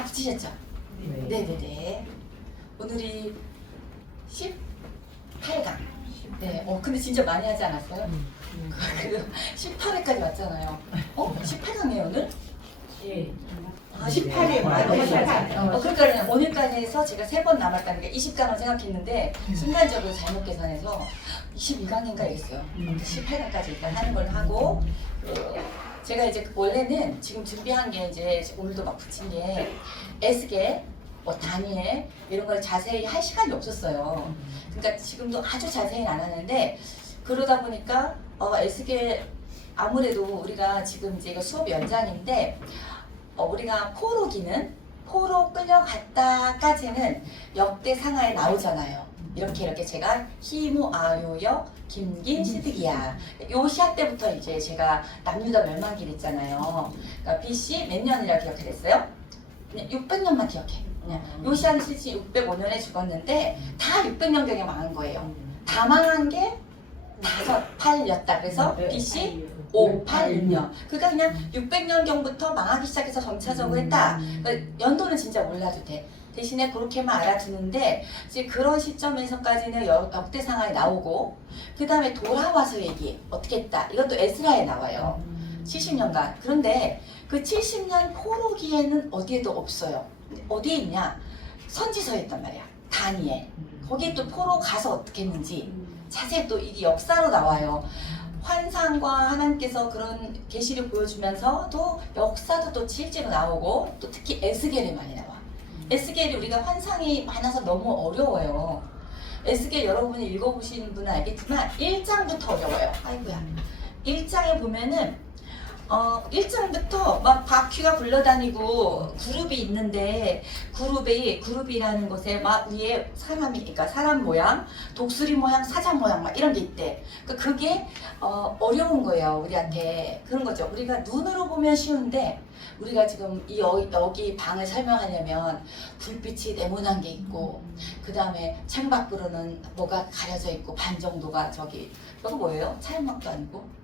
다 붙이셨죠? 네. 네네네. 오늘이 18강. 네. 근데 진짜 많이 하지 않았어요? 그래도 18회까지 왔잖아요. 18강이에요 오늘? 예. 18회 맞아요. 그러니까 오늘까지 해서 제가 3번 남았다는 게 20강을 생각했는데 순간적으로 잘못 계산해서 22강인가 이랬어요. 18강까지 일단 하는 걸 하고 제가 이제 원래는 지금 준비한 게 이제 오늘도 막 붙인 게 S계, 단위에 이런 걸 자세히 할 시간이 없었어요. 그러니까 지금도 아주 자세히는 안 하는데 그러다 보니까 S계 아무래도 우리가 지금 이제 이거 수업 연장인데 우리가 포로 끌려갔다까지는 역대 상하에 나오잖아요. 이렇게 제가 히무 아요여 김긴 시드기야 요 시합 때부터 이제 제가 남유다 멸망길 있잖아요. 그러니까 BC 몇 년이라 기억했어요? 그냥 600년만 기억해. 그냥 요시안 실시 605년에 죽었는데 다 600년경에 망한 거예요. 다 망한 게 8였다. 그래서 BC 586년. 그러니까 그냥 600년경부터 망하기 시작해서 점차적으로 했다. 그러니까 연도는 진짜 몰라도 돼. 대신에 그렇게만 알아두는데 이제 그런 시점에서까지는 역대 상하에 나오고 그 다음에 돌아와서 얘기 어떻게 했다. 이것도 에스라에 나와요. 70년간. 그런데 그 70년 포로기에는 어디에도 없어요. 어디에 있냐? 선지서에 있단 말이야. 다니엘. 거기에 또 포로 가서 어떻게 했는지 자세히 또 이게 역사로 나와요. 환상과 하나님께서 그런 계시를 보여주면서도 역사도 또 실제로 나오고 또 특히 에스겔이 많이 나와. 에스겔이 우리가 환상이 많아서 너무 어려워요. 에스겔 여러분이 읽어보신 분은 알겠지만 1장부터 어려워요. 아이고야. 1장에 보면은 1장부터 막 바퀴가 굴러다니고 그룹이 있는데 그룹이라는 곳에 막 위에 그러니까 사람 모양, 독수리 모양, 사자 모양 막 이런 게 있대. 그러니까 그게 어려운 거예요 우리한테. 그런 거죠. 우리가 눈으로 보면 쉬운데 우리가 지금 여기 방을 설명하려면 불빛이 네모난 게 있고 그 다음에 창밖으로는 뭐가 가려져 있고 반 정도가 그거 뭐예요? 차량막도 아니고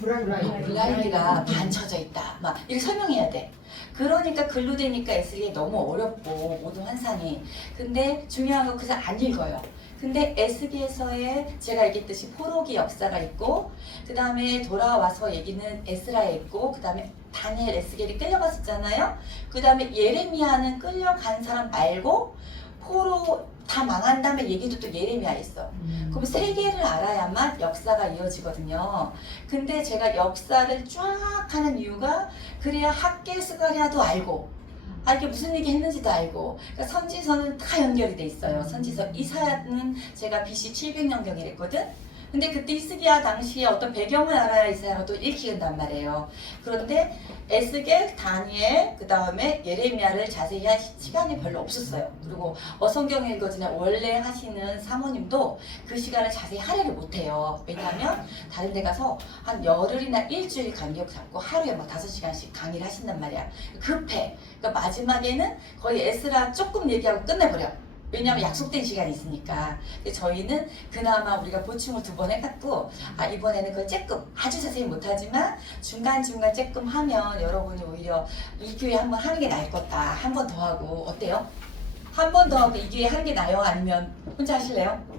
블라인드가 반 쳐져 있다. 막 이렇게 설명해야 돼. 그러니까 글로 되니까 에스겔이 너무 어렵고 모든 환상이. 근데 중요한 건 그래서 안 읽어요. 근데 에스겔서에 제가 얘기했듯이 포로기 역사가 있고 그 다음에 돌아와서 얘기는 에스라에 있고 그 다음에 다니엘 에스겔이 끌려갔었잖아요. 그 다음에 예레미야는 끌려간 사람 말고 포로 다 망한 다음에 얘기도 또 예레미야에 있어. 그럼 세 개를 알아야만 역사가 이어지거든요. 근데 제가 역사를 쫙 하는 이유가 그래야 학계 스가랴도 알고 이게 무슨 얘기 했는지도 알고. 그러니까 선지서는 다 연결이 돼 있어요. 선지서 이사야는 제가 BC 700년경에 했거든. 근데 그때 히스기야 당시에 어떤 배경을 알아야 이사야가 또 읽힌단 말이에요. 그런데 에스겔, 다니엘, 그 다음에 예레미야를 자세히 할 시간이 별로 없었어요. 그리고 어성경 읽어주는 원래 하시는 사모님도 그 시간을 자세히 하려를 못해요. 왜냐하면 다른 데 가서 한 열흘이나 일주일 간격 잡고 하루에 막 5시간씩 강의를 하신단 말이야. 급해. 그러니까 마지막에는 거의 에스라 조금 얘기하고 끝내버려. 왜냐하면 약속된 시간이 있으니까. 저희는 그나마 우리가 보충을 2번 해갖고 이번에는 그걸 조금 아주 자세히 못하지만 중간중간 조금 하면 여러분이 오히려 이 기회에 한번 하는 게 나을 거다. 한 번 더 하고 어때요? 한 번 더 하고 이 기회에 하는 게 나아요? 아니면 혼자 하실래요?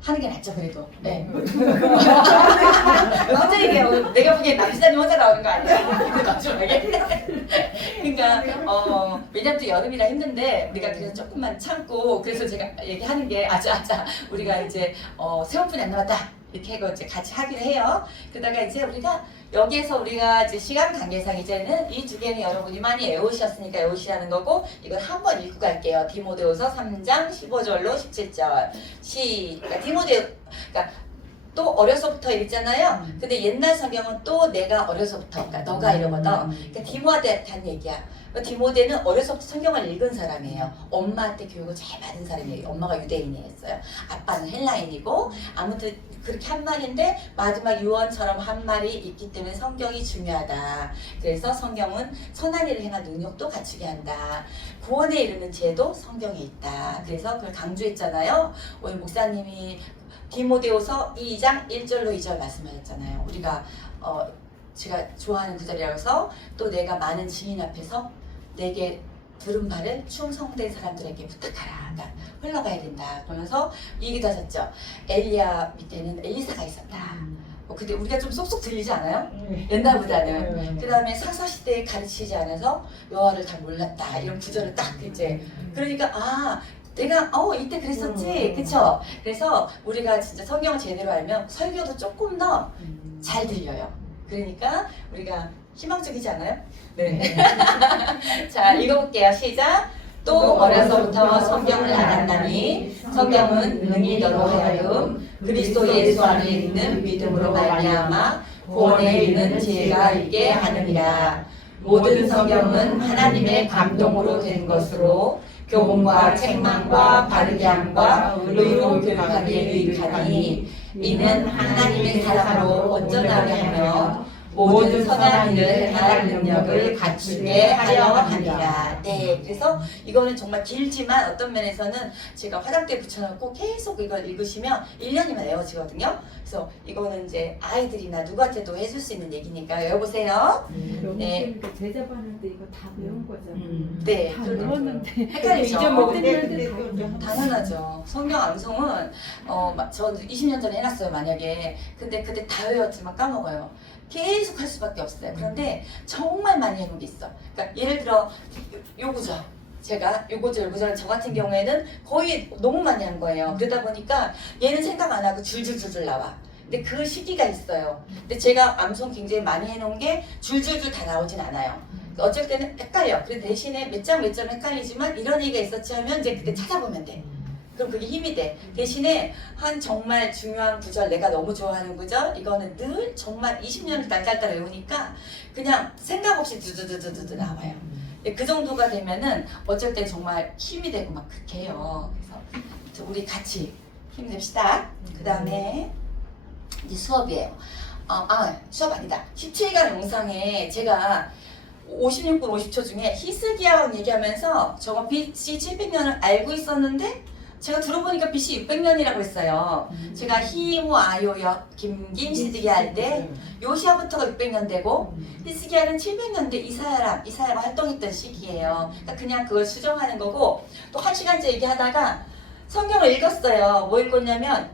하는 게 낫죠 그래도. 네. 혼자 얘기해요. 내가 보기엔 남시다님 혼자 나오는 거 아니야? 마지막에. 그러니까 왜냐면 또 여름이라 힘든데 우리가 그래서 조금만 참고 그래서 제가 얘기하는 게 우리가 이제 세 분이 안 남았다 이렇게 해서 이제 같이 하기로 해요. 그러다가 이제 우리가 이제 시간 관계상 이제는 이 2개는 여러분이 많이 외우셨으니까 외우시라는 거고 이건 한 번 읽고 갈게요. 디모데후서 3장 15절로 17절 그러니까 또 어려서부터 읽잖아요. 근데 옛날 성경은 또 내가 어려서부터, 그러니까 너가 이러거든. 그러니까 디모데한테 한 얘기야. 디모데는 어려서부터 성경을 읽은 사람이에요. 엄마한테 교육을 잘 받은 사람이에요. 엄마가 유대인이었어요. 아빠는 헬라인이고 아무튼 그렇게 한 말인데 마지막 유언처럼 한 말이 있기 때문에 성경이 중요하다. 그래서 성경은 선한 일을 행한 능력도 갖추게 한다. 구원에 이르는 지혜도 성경에 있다. 그래서 그걸 강조했잖아요. 오늘 목사님이 디모데후서 2장 1절로 2절 말씀하셨잖아요. 우리가 제가 좋아하는 구절이라서 또 내가 많은 증인 앞에서 내게 들은 말을 충성된 사람들에게 부탁하라. 그러니까 흘러가야 된다. 그러면서 이 얘기도 하셨죠. 엘리야 밑에는 엘리사가 있었다. 근데 우리가 좀 쏙쏙 들리지 않아요? 옛날보다는. 그 다음에 사사시대에 가르치지 않아서 여호와를 잘 몰랐다. 이런 구절을 딱 이제 그러니까 내가 이때 그랬었지. 그쵸? 그래서 우리가 진짜 성경을 제대로 알면 설교도 조금 더 잘 들려요. 그러니까 우리가 희망적이지 않아요? 네. 자, 읽어볼게요. 시작. 또 어려서부터 성경을 알았나니 성경은 능히 너로 하여금 그리스도 예수 안에 있는 믿음으로 말미암아 구원에 이르는 지혜가 있게 하느니라. 모든 성경은 하나님의 감동으로 된 것으로 교훈과 책망과 바르게 함과 의로 교육하기에 유익하니 이는 하나님의 사랑으로 온전하게 하며 모든 선한 일을 행할 능력을 갖추게 하려 합니다. 네, 그래서 이거는 정말 길지만 어떤 면에서는 제가 화장대에 붙여놓고 계속 이걸 읽으시면 1년이면 외워지거든요. 그래서 이거는 이제 아이들이나 누구한테도 해줄 수 있는 얘기니까 외워보세요. 네. 제자반한테 이거 다 배운 거잖아요. 네, 다 외웠는데 헷갈리죠. 잊어먹었는데 당연하죠. 성경 암송은 저 20년 전에 해놨어요. 만약에 근데 그때 다 외웠지만 까먹어요. 계속 할 수밖에 없어요. 그런데 정말 많이 해놓은 게 있어. 그러니까 예를 들어 요 구절 제가 요 구절 저 같은 경우에는 거의 너무 많이 한 거예요. 그러다 보니까 얘는 생각 안 하고 줄줄줄줄 나와. 근데 그 시기가 있어요. 근데 제가 암송 굉장히 많이 해놓은 게 줄줄줄 다 나오진 않아요. 어쩔 때는 헷갈려. 그 대신에 몇 장 헷갈리지만 이런 얘기가 있었지 하면 이제 그때 찾아보면 돼. 그럼 그게 힘이 돼. 대신에 한 정말 중요한 구절, 내가 너무 좋아하는 구절, 이거는 늘 정말 20년을 딸딸딸 외우니까 그냥 생각 없이 두두두두두 나와요. 그 정도가 되면은 어쩔 땐 정말 힘이 되고 막 그렇게 해요. 그래서 우리 같이 힘냅시다. 그 다음에 이제 수업이에요. 수업 아니다. 17강 영상에 제가 56분 50초 중에 히스기야왕 얘기하면서 저거 BC 700년을 알고 있었는데 제가 들어보니까 BC 600년이라고 했어요. 제가 히모 아요여 김긴 시드기야 할 때 요시아부터가 600년 되고 히스기야는 700년대 이사야가 활동했던 시기예요. 그러니까 그냥 그걸 수정하는 거고 또 1시간째 얘기하다가 성경을 읽었어요. 뭐 읽었냐면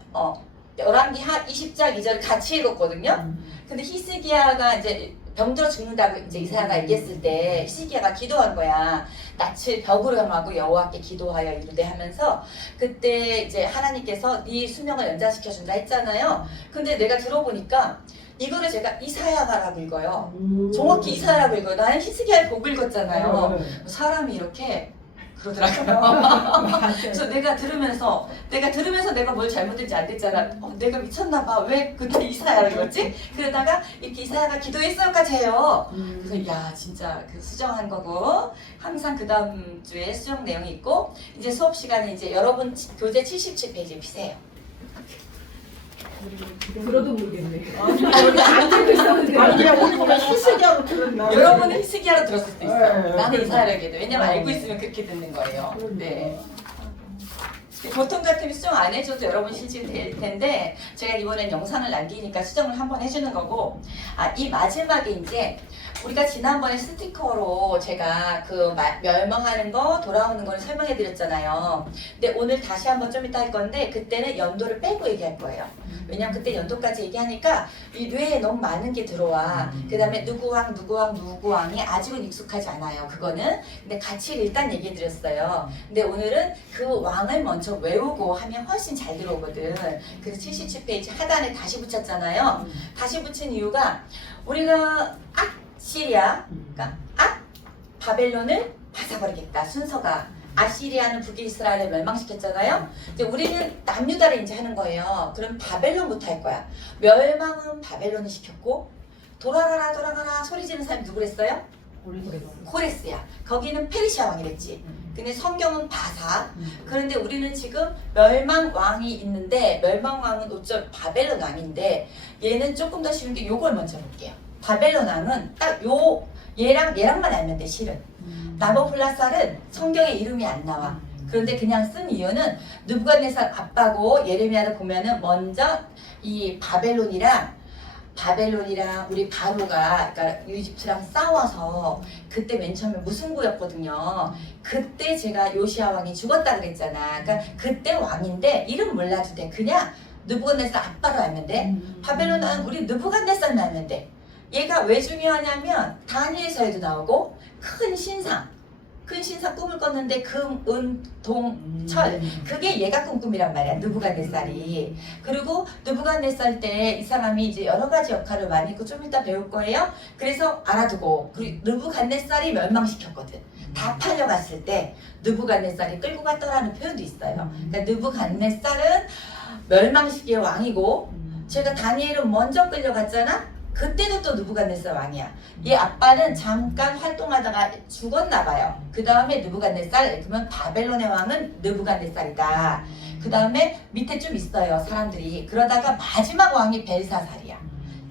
열왕기 하 20장 2절 같이 읽었거든요. 근데 히스기야가 이제 병들어 죽는다고 이제 이사야가 얘기했을 때 히스기야가 기도한 거야. 낯을 벽으로 향하고 여호와께 기도하여 이르되 하면서 그때 이제 하나님께서 네 수명을 연장시켜 준다 했잖아요. 근데 내가 들어보니까 이거를 제가 이사야가라고 읽어요. 정확히 이사야라고 읽어요. 나는 히스기야를 보고 읽었잖아요. 사람이 이렇게 그러더라고요. 그래서 내가 들으면서 내가 뭘 잘못했는지 안 됐잖아. 내가 미쳤나봐. 왜 그때 이사야를 읽었지? 그러다가 이렇게 이사야가 기도했어요까지 해요. 그래서 야 진짜 그 수정한 거고 항상 그 다음 주에 수정 내용이 있고 이제 수업 시간에 이제 여러분 교재 77페이지 피세요. 들어도 모르겠네. 안 들고 있었는데. 아니야, 우리가 히스기야로 들었나? 여러분은 히스기야로 들었을 수도 있어요. 나는 이사야로 얘기해도 왜냐면 알고 있으면 그렇게 듣는 거예요. 네. 보통 같으면 수정 안 해줘도 여러분 실증 될 텐데 제가 이번엔 영상을 남기니까 수정을 한번 해주는 거고 이 마지막에 이제 우리가 지난번에 스티커로 제가 그 멸망하는 거 돌아오는 걸 설명해 드렸잖아요. 근데 오늘 다시 한번 좀 이따 할 건데 그때는 연도를 빼고 얘기할 거예요. 왜냐면 그때 연도까지 얘기하니까 이 뇌에 너무 많은 게 들어와. 그 다음에 누구왕이 아직은 익숙하지 않아요. 그거는. 근데 같이 일단 얘기해 드렸어요. 근데 오늘은 그 왕을 먼저 외우고 하면 훨씬 잘 들어오거든. 그래서 77페이지 하단에 다시 붙였잖아요. 다시 붙인 이유가 우리가 아시리아, 그러니까 바벨론을 파사버리겠다. 순서가. 아시리아는 북이스라엘을 멸망시켰잖아요. 이제 우리는 남유다를 이제 하는 거예요. 그럼 바벨론부터 할 거야. 멸망은 바벨론이 시켰고 돌아가라 소리 지르는 사람이 누구랬어요? 코레스야. 거기는 페르시아 왕이랬지. 근데 성경은 바사. 그런데 우리는 지금 멸망 왕이 있는데 멸망 왕은 어쩌 바벨론 왕인데 얘는 조금 더 쉬운 게 요걸 먼저 볼게요. 바벨론 왕은 딱 얘랑만 알면 돼 실은. 나보불라살은 성경에 이름이 안 나와. 그런데 그냥 쓴 이유는 느부갓네살 아빠고 예레미야를 보면은 먼저 이 바벨론이랑 바벨론이랑 우리 바로가 그러니까 이집트랑 싸워서 그때 맨 처음에 무승부였거든요. 그때 제가 요시야 왕이 죽었다 그랬잖아. 그러니까 그때 왕인데 이름 몰라도 돼. 그냥 느부갓네살 아빠로 알면 돼. 바벨론 왕 우리 느부갓네살만 알면 돼. 얘가 왜 중요하냐면 다니엘서에도 나오고 큰 신상 꿈을 꿨는데 금, 은, 동, 철 그게 얘가 꾼 꿈이란 말이야. 느부갓네살이. 그리고 느부갓네살 때 이 사람이 이제 여러 가지 역할을 많이 했고 좀 이따 배울 거예요. 그래서 알아두고 그리고 느부갓네살이 멸망시켰거든. 다 팔려갔을 때 느부갓네살이 끌고 갔더라는 표현도 있어요. 그러니까 느부갓네살은 멸망시키의 왕이고 제가 다니엘은 먼저 끌려갔잖아. 그때도 또 느부갓네살 왕이야. 얘 아빠는 잠깐 활동하다가 죽었나 봐요. 그 다음에 느부갓네살 그러면 바벨론의 왕은 느부갓네살이다. 그 다음에 밑에 좀 있어요 사람들이. 그러다가 마지막 왕이 벨사살이야.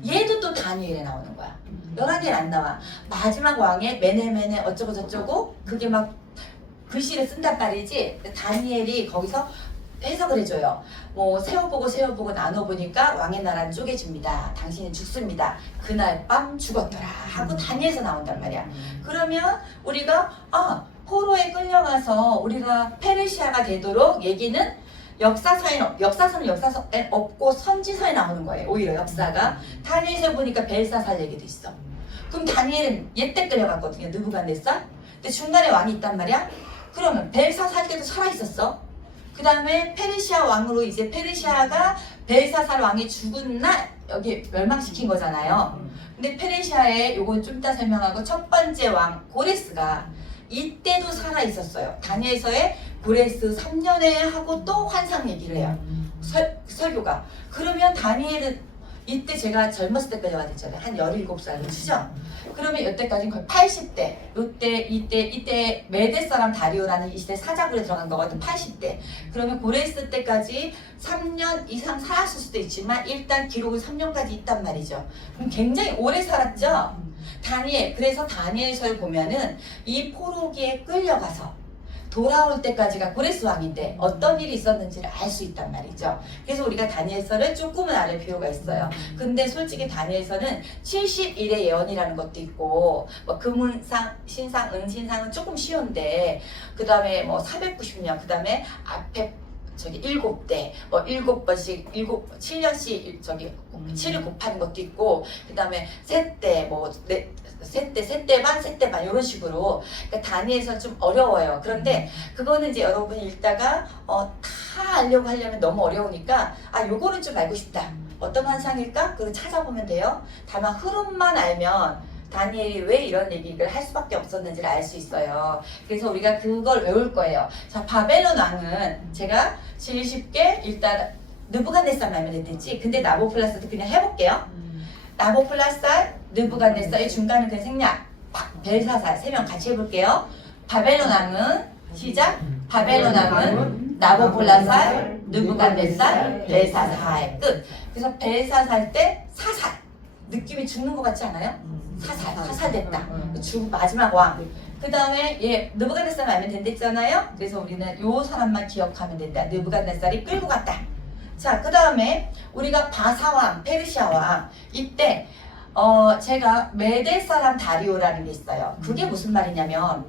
얘도 또 다니엘에 나오는 거야. 11개는 안 나와. 마지막 왕의 메네메네 어쩌고 저쩌고 그게 막 글씨를 쓴단 말이지. 다니엘이 거기서 해석을 해줘요. 뭐 세워보고 나눠보니까 왕의 나라는 쪼개집니다. 당신은 죽습니다. 그날 밤 죽었더라 하고 다니엘에서 나온단 말이야. 그러면 우리가 포로에 끌려가서 우리가 페르시아가 되도록 얘기는 역사서는 없고 선지서에 나오는 거예요. 오히려 역사가 다니엘에서 보니까 벨사살 얘기도 있어. 그럼 다니엘은 얘때 끌려갔거든요. 느부갓네살. 근데 중간에 왕이 있단 말이야. 그러면 벨사살 때도 살아있었어. 그 다음에 페르시아 왕으로 이제 페르시아가 벨사살 왕이 죽은 날 여기 멸망시킨 거잖아요. 근데 페르시아의 요건 좀 이따 설명하고 첫 번째 왕 고레스가 이때도 살아 있었어요. 다니엘서에 고레스 3년에 하고 또 환상 얘기를 해요. 설교가. 그러면 다니엘은 이때 제가 젊었을 때까지 왔잖아요. 한 17살로 치죠. 그러면 이때까지는 거의 80대. 이때 메대 사람 다리오라는 이 시대 사자굴에 들어간 거거든. 80대. 그러면 고레스 때까지 3년 이상 살았을 수도 있지만 일단 기록은 3년까지 있단 말이죠. 그럼 굉장히 오래 살았죠. 다니엘. 그래서 다니엘서를 보면은 이 포로기에 끌려가서 돌아올 때까지가 고레스 왕인데 어떤 일이 있었는지를 알 수 있단 말이죠. 그래서 우리가 다니엘서를 조금은 알 필요가 있어요. 근데 솔직히 다니엘서는 70일의 예언이라는 것도 있고 뭐 금은상, 신상, 은신상은 조금 쉬운데 그 다음에 뭐 490년 그 다음에 앞에 저기 7대 뭐 7번씩 7년씩 저기 7을 곱하는 것도 있고 그 다음에 세대 뭐 세대 반 이런 식으로. 그러니까 다니엘서 좀 어려워요. 그런데 그거는 이제 여러분이 읽다가 다 알려고 하려면 너무 어려우니까 요거는 좀 알고 싶다. 어떤 환상일까? 그거 찾아보면 돼요. 다만 흐름만 알면 다니엘이 왜 이런 얘기를 할 수밖에 없었는지를 알 수 있어요. 그래서 우리가 그걸 외울 거예요. 자, 바벨론 왕은 제가 제일 쉽게 일단 느부갓네살 말면 됐지. 근데 나보플라살도 그냥 해볼게요. 나보플라살, 느부갓네살의 중간은 그냥 생략. 벨사살 세 명 같이 해볼게요. 바벨론 왕은 시작. 바벨론 왕은 나보플라살, 느부갓네살, 벨사살 끝. 그래서 벨사살 때 사살. 느낌이 죽는 것 같지 않아요? 사살됐다. 마지막 왕. 그 다음에 얘 느부갓네살 알면 된댔잖아요. 그래서 우리는 요 사람만 기억하면 된다. 느부갓네살이 끌고 갔다. 자, 그 다음에 우리가 바사왕, 페르시아 왕 이때 제가 메대 사람 다리오라는 게 있어요. 그게 무슨 말이냐면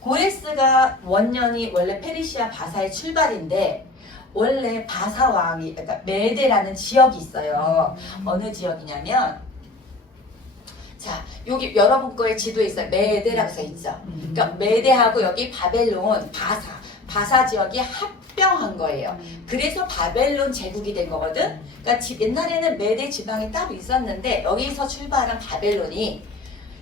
고레스가 원년이 원래 페르시아 바사의 출발인데 원래 바사 왕이 그러니까 메대라는 지역이 있어요. 어느 지역이냐면 자, 여기 여러분 거에 지도에 있어요. 메대라고 써 있죠. 그러니까 메대하고 여기 바벨론, 바사 지역이 합병한 거예요. 그래서 바벨론 제국이 된 거거든. 그러니까 옛날에는 메대 지방이 따로 있었는데 여기서 출발한 바벨론이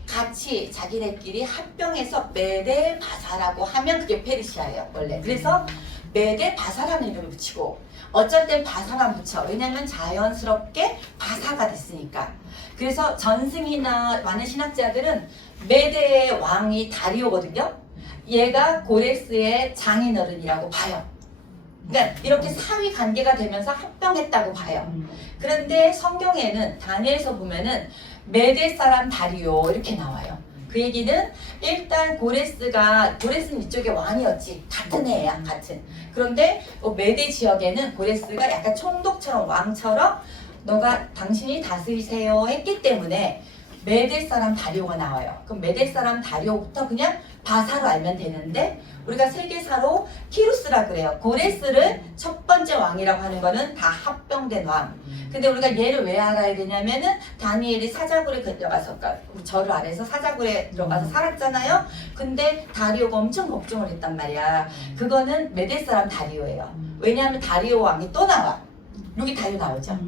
같이 자기네끼리 합병해서 메대 바사라고 하면 그게 페르시아예요, 원래. 그래서 메대 바사라는 이름을 붙이고 어쩔 땐 바사만 붙여. 왜냐면 자연스럽게 바사가 됐으니까. 그래서 전승이나 많은 신학자들은 메대의 왕이 다리오거든요. 얘가 고레스의 장인어른이라고 봐요. 그러니까 이렇게 사위 관계가 되면서 합병했다고 봐요. 그런데 성경에는 다니엘서 보면은 메대 사람 다리오 이렇게 나와요. 그 얘기는 일단 고레스는 이쪽의 왕이었지. 같은 애야, 같은. 그런데 메대 지역에는 고레스가 약간 총독처럼 왕처럼 너가 당신이 다스리세요 했기 때문에 메대 사람 다리오가 나와요. 그럼 메대 사람 다리오부터 그냥 바사로 알면 되는데 우리가 세계사로 키루스라 그래요. 고레스를 첫 번째 왕이라고 하는 거는 다 합병된 왕. 근데 우리가 얘를 왜 알아야 되냐면은 다니엘이 사자굴에 들어가서 절을 아래서 사자굴에 들어가서 살았잖아요. 근데 다리오가 엄청 걱정을 했단 말이야. 그거는 메대 사람 다리오예요. 왜냐하면 다리오 왕이 또 나와. 여기 다리오 나오죠.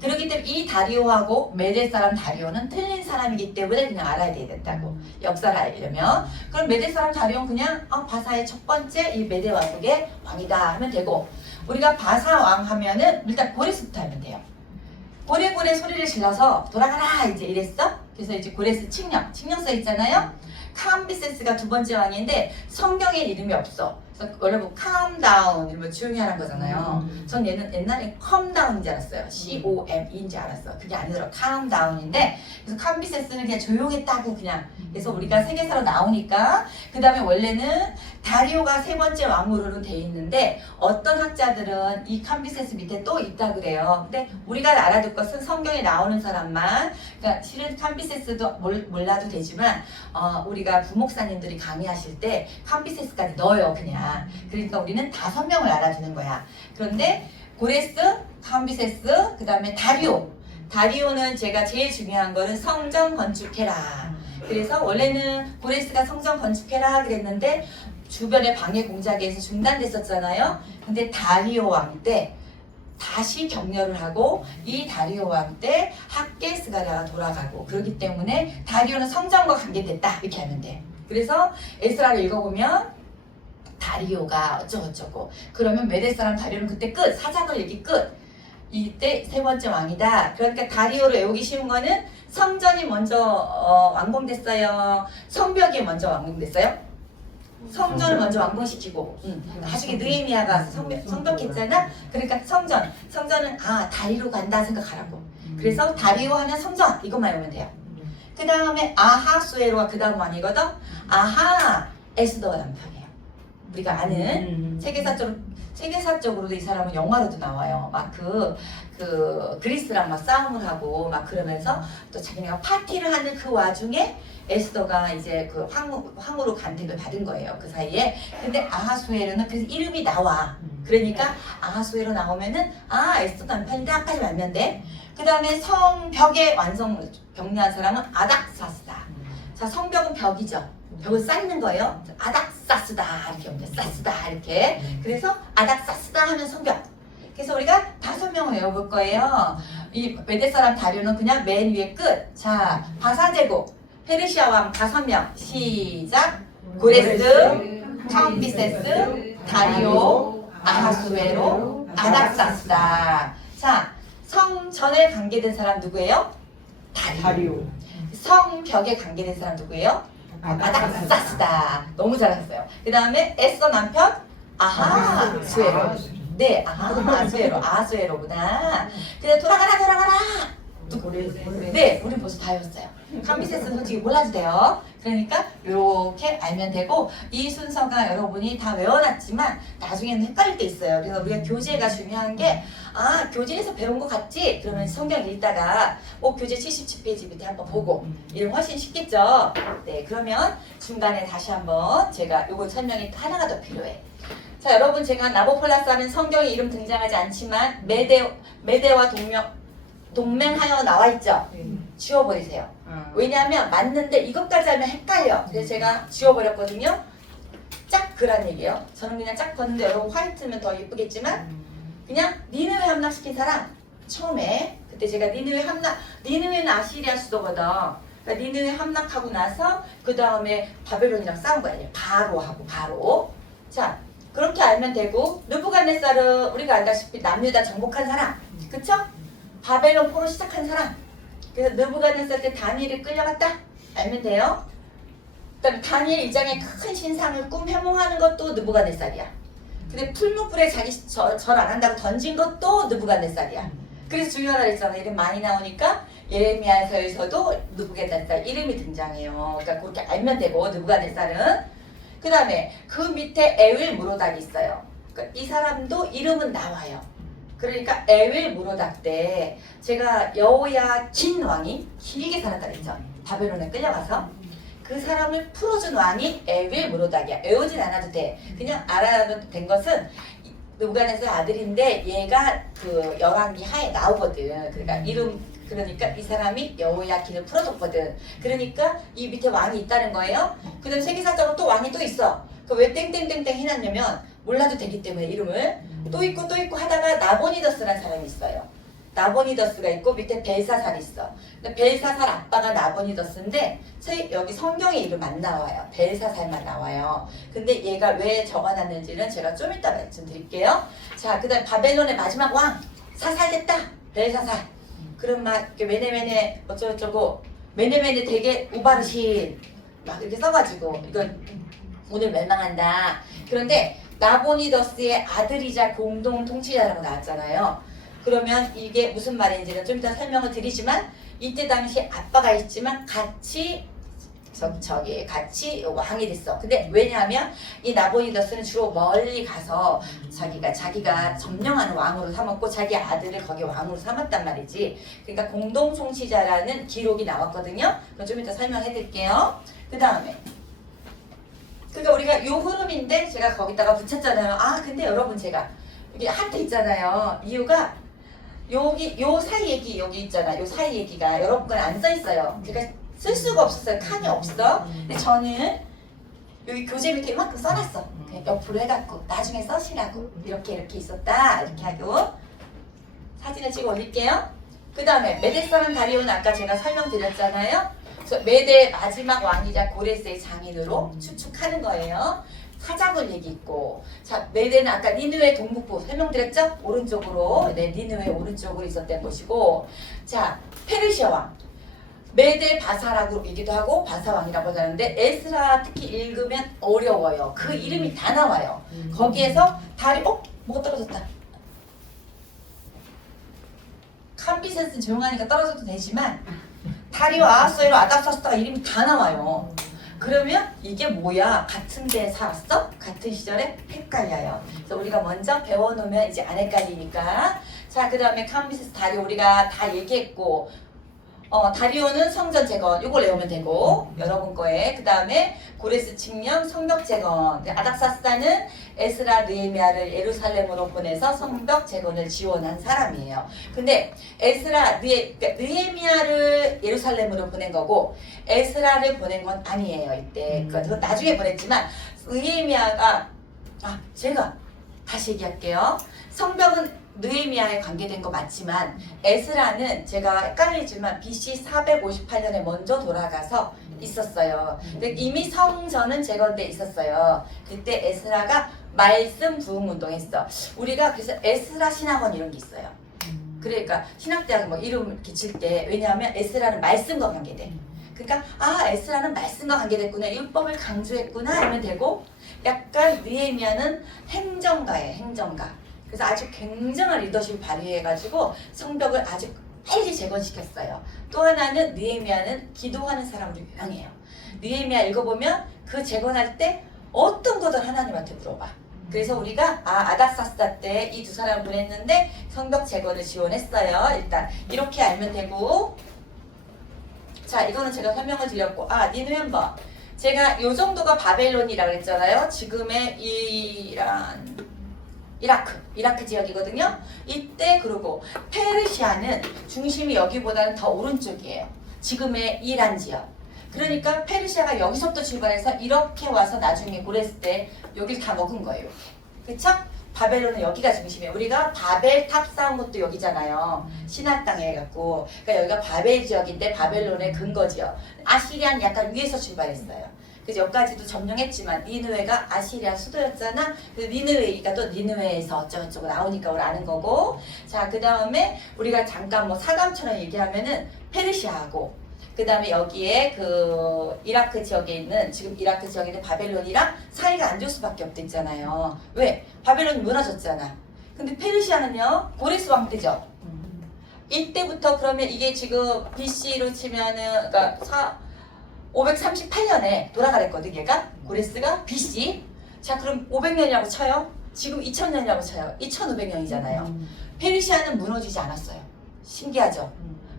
그렇기 때문에 이 다리오하고 메대 사람 다리오는 틀린 사람이기 때문에 그냥 알아야 된다고. 역사를 알려면. 그럼 메대 사람 다리오는 그냥 바사의 첫 번째 이 메대 왕국의 왕이다 하면 되고, 우리가 바사 왕 하면은 일단 고레스부터 하면 돼요. 고래고래 소리를 질러서 돌아가라 이제 이랬어. 그래서 이제 고레스 칙령 써 있잖아요. 캄비세스가 두 번째 왕인데 성경에 이름이 없어. 그래서 여러분 calm 이러면 조용히 하라는 거잖아요. 전 얘는 옛날에 calm down인 줄 알았어요. COME인 줄 알았어. 그게 아니더라. calm down인데 그래서 캄비세스는 그냥 조용했다고 그냥. 그래서 우리가 세계사로 나오니까 그 다음에 원래는 다리오가 세 번째 왕으로는 돼 있는데 어떤 학자들은 이 캄비세스 밑에 또 있다 그래요. 근데 우리가 알아둘 것은 성경에 나오는 사람만. 그러니까 실은 캄비세스도 몰라도 되지만 우리가 부목사님들이 강의하실 때 캄비세스까지 넣어요 그냥. 그러니까 우리는 5명을 알아두는 거야. 그런데 고레스, 캄비세스, 그 다음에 다리오는 제가 제일 중요한 거는 성전 건축해라. 그래서 원래는 고레스가 성전 건축해라 그랬는데 주변에 방해 공작에서 중단됐었잖아요. 근데 다리오 왕 때 다시 격려를 하고 이 다리오 왕 때 학게스가라가 돌아가고 그렇기 때문에 다리오는 성전과 관계됐다 이렇게 하면 돼. 그래서 에스라를 읽어보면 다리오가 어쩌고저쩌고 그러면 메대 사람 다리오는 그때 끝. 사자굴 얘기 끝. 이때 세 번째 왕이다. 그러니까 다리오를 외우기 쉬운 거는 성전이 먼저 완공됐어요. 성벽이 먼저 완공됐어요. 성전을 먼저 완공시키고 나중에 느헤미야가 성벽했잖아. 그러니까 성전은 다리로 간다 생각하라고. 그래서 다리오 하면 성전 이것만 외우면 돼요. 그 다음에 아하수에로가 그 다음 왕이거든. 에스더가 남편이에요. 우리가 아는 세계사적으로도 이 사람은 영화로도 나와요. 막 그리스랑 막 싸움을 하고 막 그러면서 또 자기네가 파티를 하는 그 와중에 에스더가 이제 그 황후로 간택을 받은 거예요. 그 사이에. 근데 아하수에로는 그래서 이름이 나와. 그러니까 아하수에로 나오면은 에스더 남편이다까지 알면 돼. 그 다음에 성벽의 격려한 사람은 아닥사스다. 자, 성벽은 벽이죠. 벽을 쌓는 거예요. 아닥사스다 이렇게 옵니다. 사스다 이렇게. 그래서 아닥사스다 하면 성벽. 그래서 우리가 5명을 외워볼 거예요. 이 메대 사람 다리오는 그냥 맨 위에 끝. 자, 바사제국 페르시아 왕 5명. 시작. 고레스, 캄비세스, 다리오, 아하수에로, 아닥사스다. 자, 성전에 관계된 사람 누구예요? 다리오. 성벽에 관계된 사람 누구예요? 아닥사스다. 너무 잘하셨어요. 그 다음에 에스더 남편 아하수에로. 네, 아하수에로구나. 그래서 돌아가라. 네, 우리 벌써 다 외웠어요. 캄비세스는 솔직히 몰라도 돼요. 그러니까 이렇게 알면 되고 이 순서가 여러분이 다 외워놨지만 나중에는 헷갈릴 때 있어요. 그래서 우리가 교재가 중요한 게 교재에서 배운 거 같지? 그러면 성경 읽다가 교재 77페이지 밑에 한번 보고 이러면 훨씬 쉽겠죠? 네, 그러면 중간에 다시 한번 제가 요거 설명이 하나가 더 필요해. 자, 여러분 제가 나보폴라스하는 성경에 이름 등장하지 않지만 메대와 동맹하여 나와 있죠? 지워버리세요. 왜냐하면 맞는데 이것까지 하면 헷갈려. 그래서 제가 지워버렸거든요. 짝 그란 얘기예요. 저는 그냥 짝 걷는데 여러분 화이트면 더 예쁘겠지만 그냥 니느웨 함락시킨 사람 처음에 그때 제가 니느웨는 아시리아 수도거든. 그러니까 니느웨 함락하고 나서 그 다음에 바벨론이랑 싸운 거예요. 바로. 자, 그렇게 알면 되고 느부갓네살은 우리가 알다시피 남유다 정복한 사람, 그쵸? 바벨론 포로 시작한 사람. 그래서 느부갓네살 때 다니엘이 끌려갔다 알면 돼요. 그다음에 다니엘 2장에 큰 신상을 해몽하는 것도 느부갓네살이야. 근데 풀무불에 자기 절 안 한다고 던진 것도 느부갓네살이야. 그래서 중요하다 그랬잖아. 이름 많이 나오니까 예레미야서에서도 느부갓네살 이름이 등장해요. 그러니까 그렇게 알면 되고 느부갓네살은. 그 다음에 그 밑에 에윌 무로닥이 있어요. 그러니까 이 사람도 이름은 나와요. 그러니까 에윌 무로닥 때 제가 여호야긴 왕이 길게 살았다 그랬죠. 바벨론에 끌려가서 그 사람을 풀어준 왕이 에윌 무로닥이야. 외우진 않아도 돼. 그냥 알아야면 된 것은 누가네스의 아들인데 얘가 그 열왕기 하에 나오거든. 그러니까 그러니까 이 사람이 여호야긴을 풀어줬거든. 그러니까 이 밑에 왕이 있다는 거예요. 그다음 세계사적으로 또 왕이 또 있어. 그 왜 땡땡땡땡 해놨냐면 몰라도 되기 때문에 이름을 또 있고 하다가 나보니더스라는 사람이 있어요. 나보니더스가 있고 밑에 벨사살이 있어. 근데 벨사살 아빠가 나보니더스인데 여기 성경에 이름 안 나와요. 벨사살만 나와요. 근데 얘가 왜 적어놨는지는 제가 좀 이따 말씀드릴게요. 자, 그다음 바벨론의 마지막 왕 사살됐다. 벨사살. 그럼 막 이렇게 메네메네 어쩌고저쩌고 메네메네 되게 우바르신 막 이렇게 써가지고 이건 오늘 멸망한다. 그런데 나보니더스의 아들이자 공동 통치자라고 나왔잖아요. 그러면 이게 무슨 말인지는 좀 이따 설명을 드리지만 이때 당시 아빠가 있지만 같이 같이 왕이 됐어. 근데 왜냐하면 이 나보니더스는 주로 멀리 가서 자기가 점령하는 왕으로 삼았고 자기 아들을 거기 왕으로 삼았단 말이지. 그러니까 공동 통치자라는 기록이 나왔거든요. 그럼 좀 이따 설명해 드릴게요. 그 다음에 그러니까 우리가 요 흐름인데 제가 거기다가 붙였잖아요. 아 근데 여러분 제가 이게 하트 있잖아요. 이유가 여기 요 사이 얘기 여기 있잖아. 요 사이 얘기가 여러분 건 안 써 있어요. 제가 쓸 수가 없었어요. 칸이 없어. 근데 저는 여기 교재 밑에 이만큼 써놨어. 그냥 옆으로 해갖고 나중에 써시라고 이렇게 있었다 이렇게 하고 사진을 찍어 올릴게요. 그 다음에 메데 사람 다리오는 아까 제가 설명드렸잖아요. 그래서 메데 마지막 왕이자 고레스의 장인으로 추측하는 거예요. 사자굴 얘기 있고, 자 메데는 아까 니느웨 동북부 설명드렸죠? 오른쪽으로, 네 니느웨 오른쪽으로 있었던 곳이고, 자 페르시아 왕 메데 바사라고 얘기도 하고 바사왕이라고 하는데 에스라 특히 읽으면 어려워요. 그 이름이 다 나와요. 거기에서 뭐가 떨어졌다. 캄비세스는 조용하니까 떨어져도 되지만 다리오 아하수에로 아닥사스다가 이름이 다 나와요. 그러면 이게 뭐야? 같은 데 살았어? 같은 시절에? 헷갈려요. 그래서 우리가 먼저 배워놓으면 이제 안 헷갈리니까. 자, 그 다음에 캄비세스 다리오 우리가 다 얘기했고, 다리오는 성전 재건 이걸 외우면 되고 여러분 거에 그 다음에 고레스 칙령 성벽 재건 아닥사스다는 에스라 느헤미야를 예루살렘으로 보내서 성벽 재건을 지원한 사람이에요. 근데 느헤미야를 예루살렘으로 보낸 거고 에스라를 보낸 건 아니에요. 이때 그건 나중에 보냈지만 느헤미야가 제가 다시 얘기할게요. 성벽은 느헤미야에 관계된 거 맞지만 에스라는 제가 헷갈리지만 BC 458년에 먼저 돌아가서 있었어요. 근데 이미 성전은 재건돼 있었어요. 그때 에스라가 말씀 부흥 운동했어. 우리가 그래서 에스라 신학원 이런 게 있어요. 그러니까 신학대학 뭐 이름 이렇게 칠 때 왜냐하면 에스라는 말씀과 관계돼. 그러니까 에스라는 말씀과 관계됐구나. 율법을 강조했구나 하면 되고 약간 느헤미야는 행정가예요. 행정가. 그래서 아주 굉장한 리더십을 발휘해가지고 성벽을 아주 빨리 재건시켰어요. 또 하나는 느헤미야는 기도하는 사람으로 유명해요. 느헤미야 읽어보면 그 재건할 때 어떤 거든 하나님한테 물어봐. 그래서 우리가 아닥사스다 때 이 두 사람을 보냈는데 성벽 재건을 지원했어요. 일단 이렇게 알면 되고, 자 이거는 제가 설명을 드렸고, 니누 멤버 제가 요 정도가 바벨론이라고 했잖아요. 지금의 이라크 지역이거든요. 이때 그리고 페르시아는 중심이 여기보다는 더 오른쪽이에요. 지금의 이란 지역. 그러니까 페르시아가 여기서부터 출발해서 이렇게 와서 나중에 고레스 때 여기를 다 먹은 거예요. 그쵸? 바벨론은 여기가 중심이에요. 우리가 바벨 탑 쌓은 것도 여기잖아요. 신할 땅에 해갖고. 그러니까 여기가 바벨 지역인데 바벨론의 근거 지역. 아시리아는 약간 위에서 출발했어요. 그래서 여기까지도 점령했지만 니느웨가 아시리아 수도였잖아. 그래서 니느웨가 또 니느웨에서 어쩌고저쩌고 나오니까 우리 아는 거고. 자, 그 다음에 우리가 잠깐 뭐 사감처럼 얘기하면은 페르시아하고 그 다음에 여기에 그 이라크 지역에 있는 지금 이라크 지역에 있는 바벨론이랑 사이가 안 좋을 수밖에 없댔잖아요. 왜? 바벨론이 무너졌잖아. 근데 페르시아는요 고레스 왕 때죠. 이때부터 그러면 이게 지금 BC로 치면은 그러니까 538년에 돌아가랬거든 얘가. 고레스가 BC. 자 그럼 500년이라고 쳐요. 지금 2000년이라고 쳐요. 2500년이잖아요. 페르시아는 무너지지 않았어요. 신기하죠?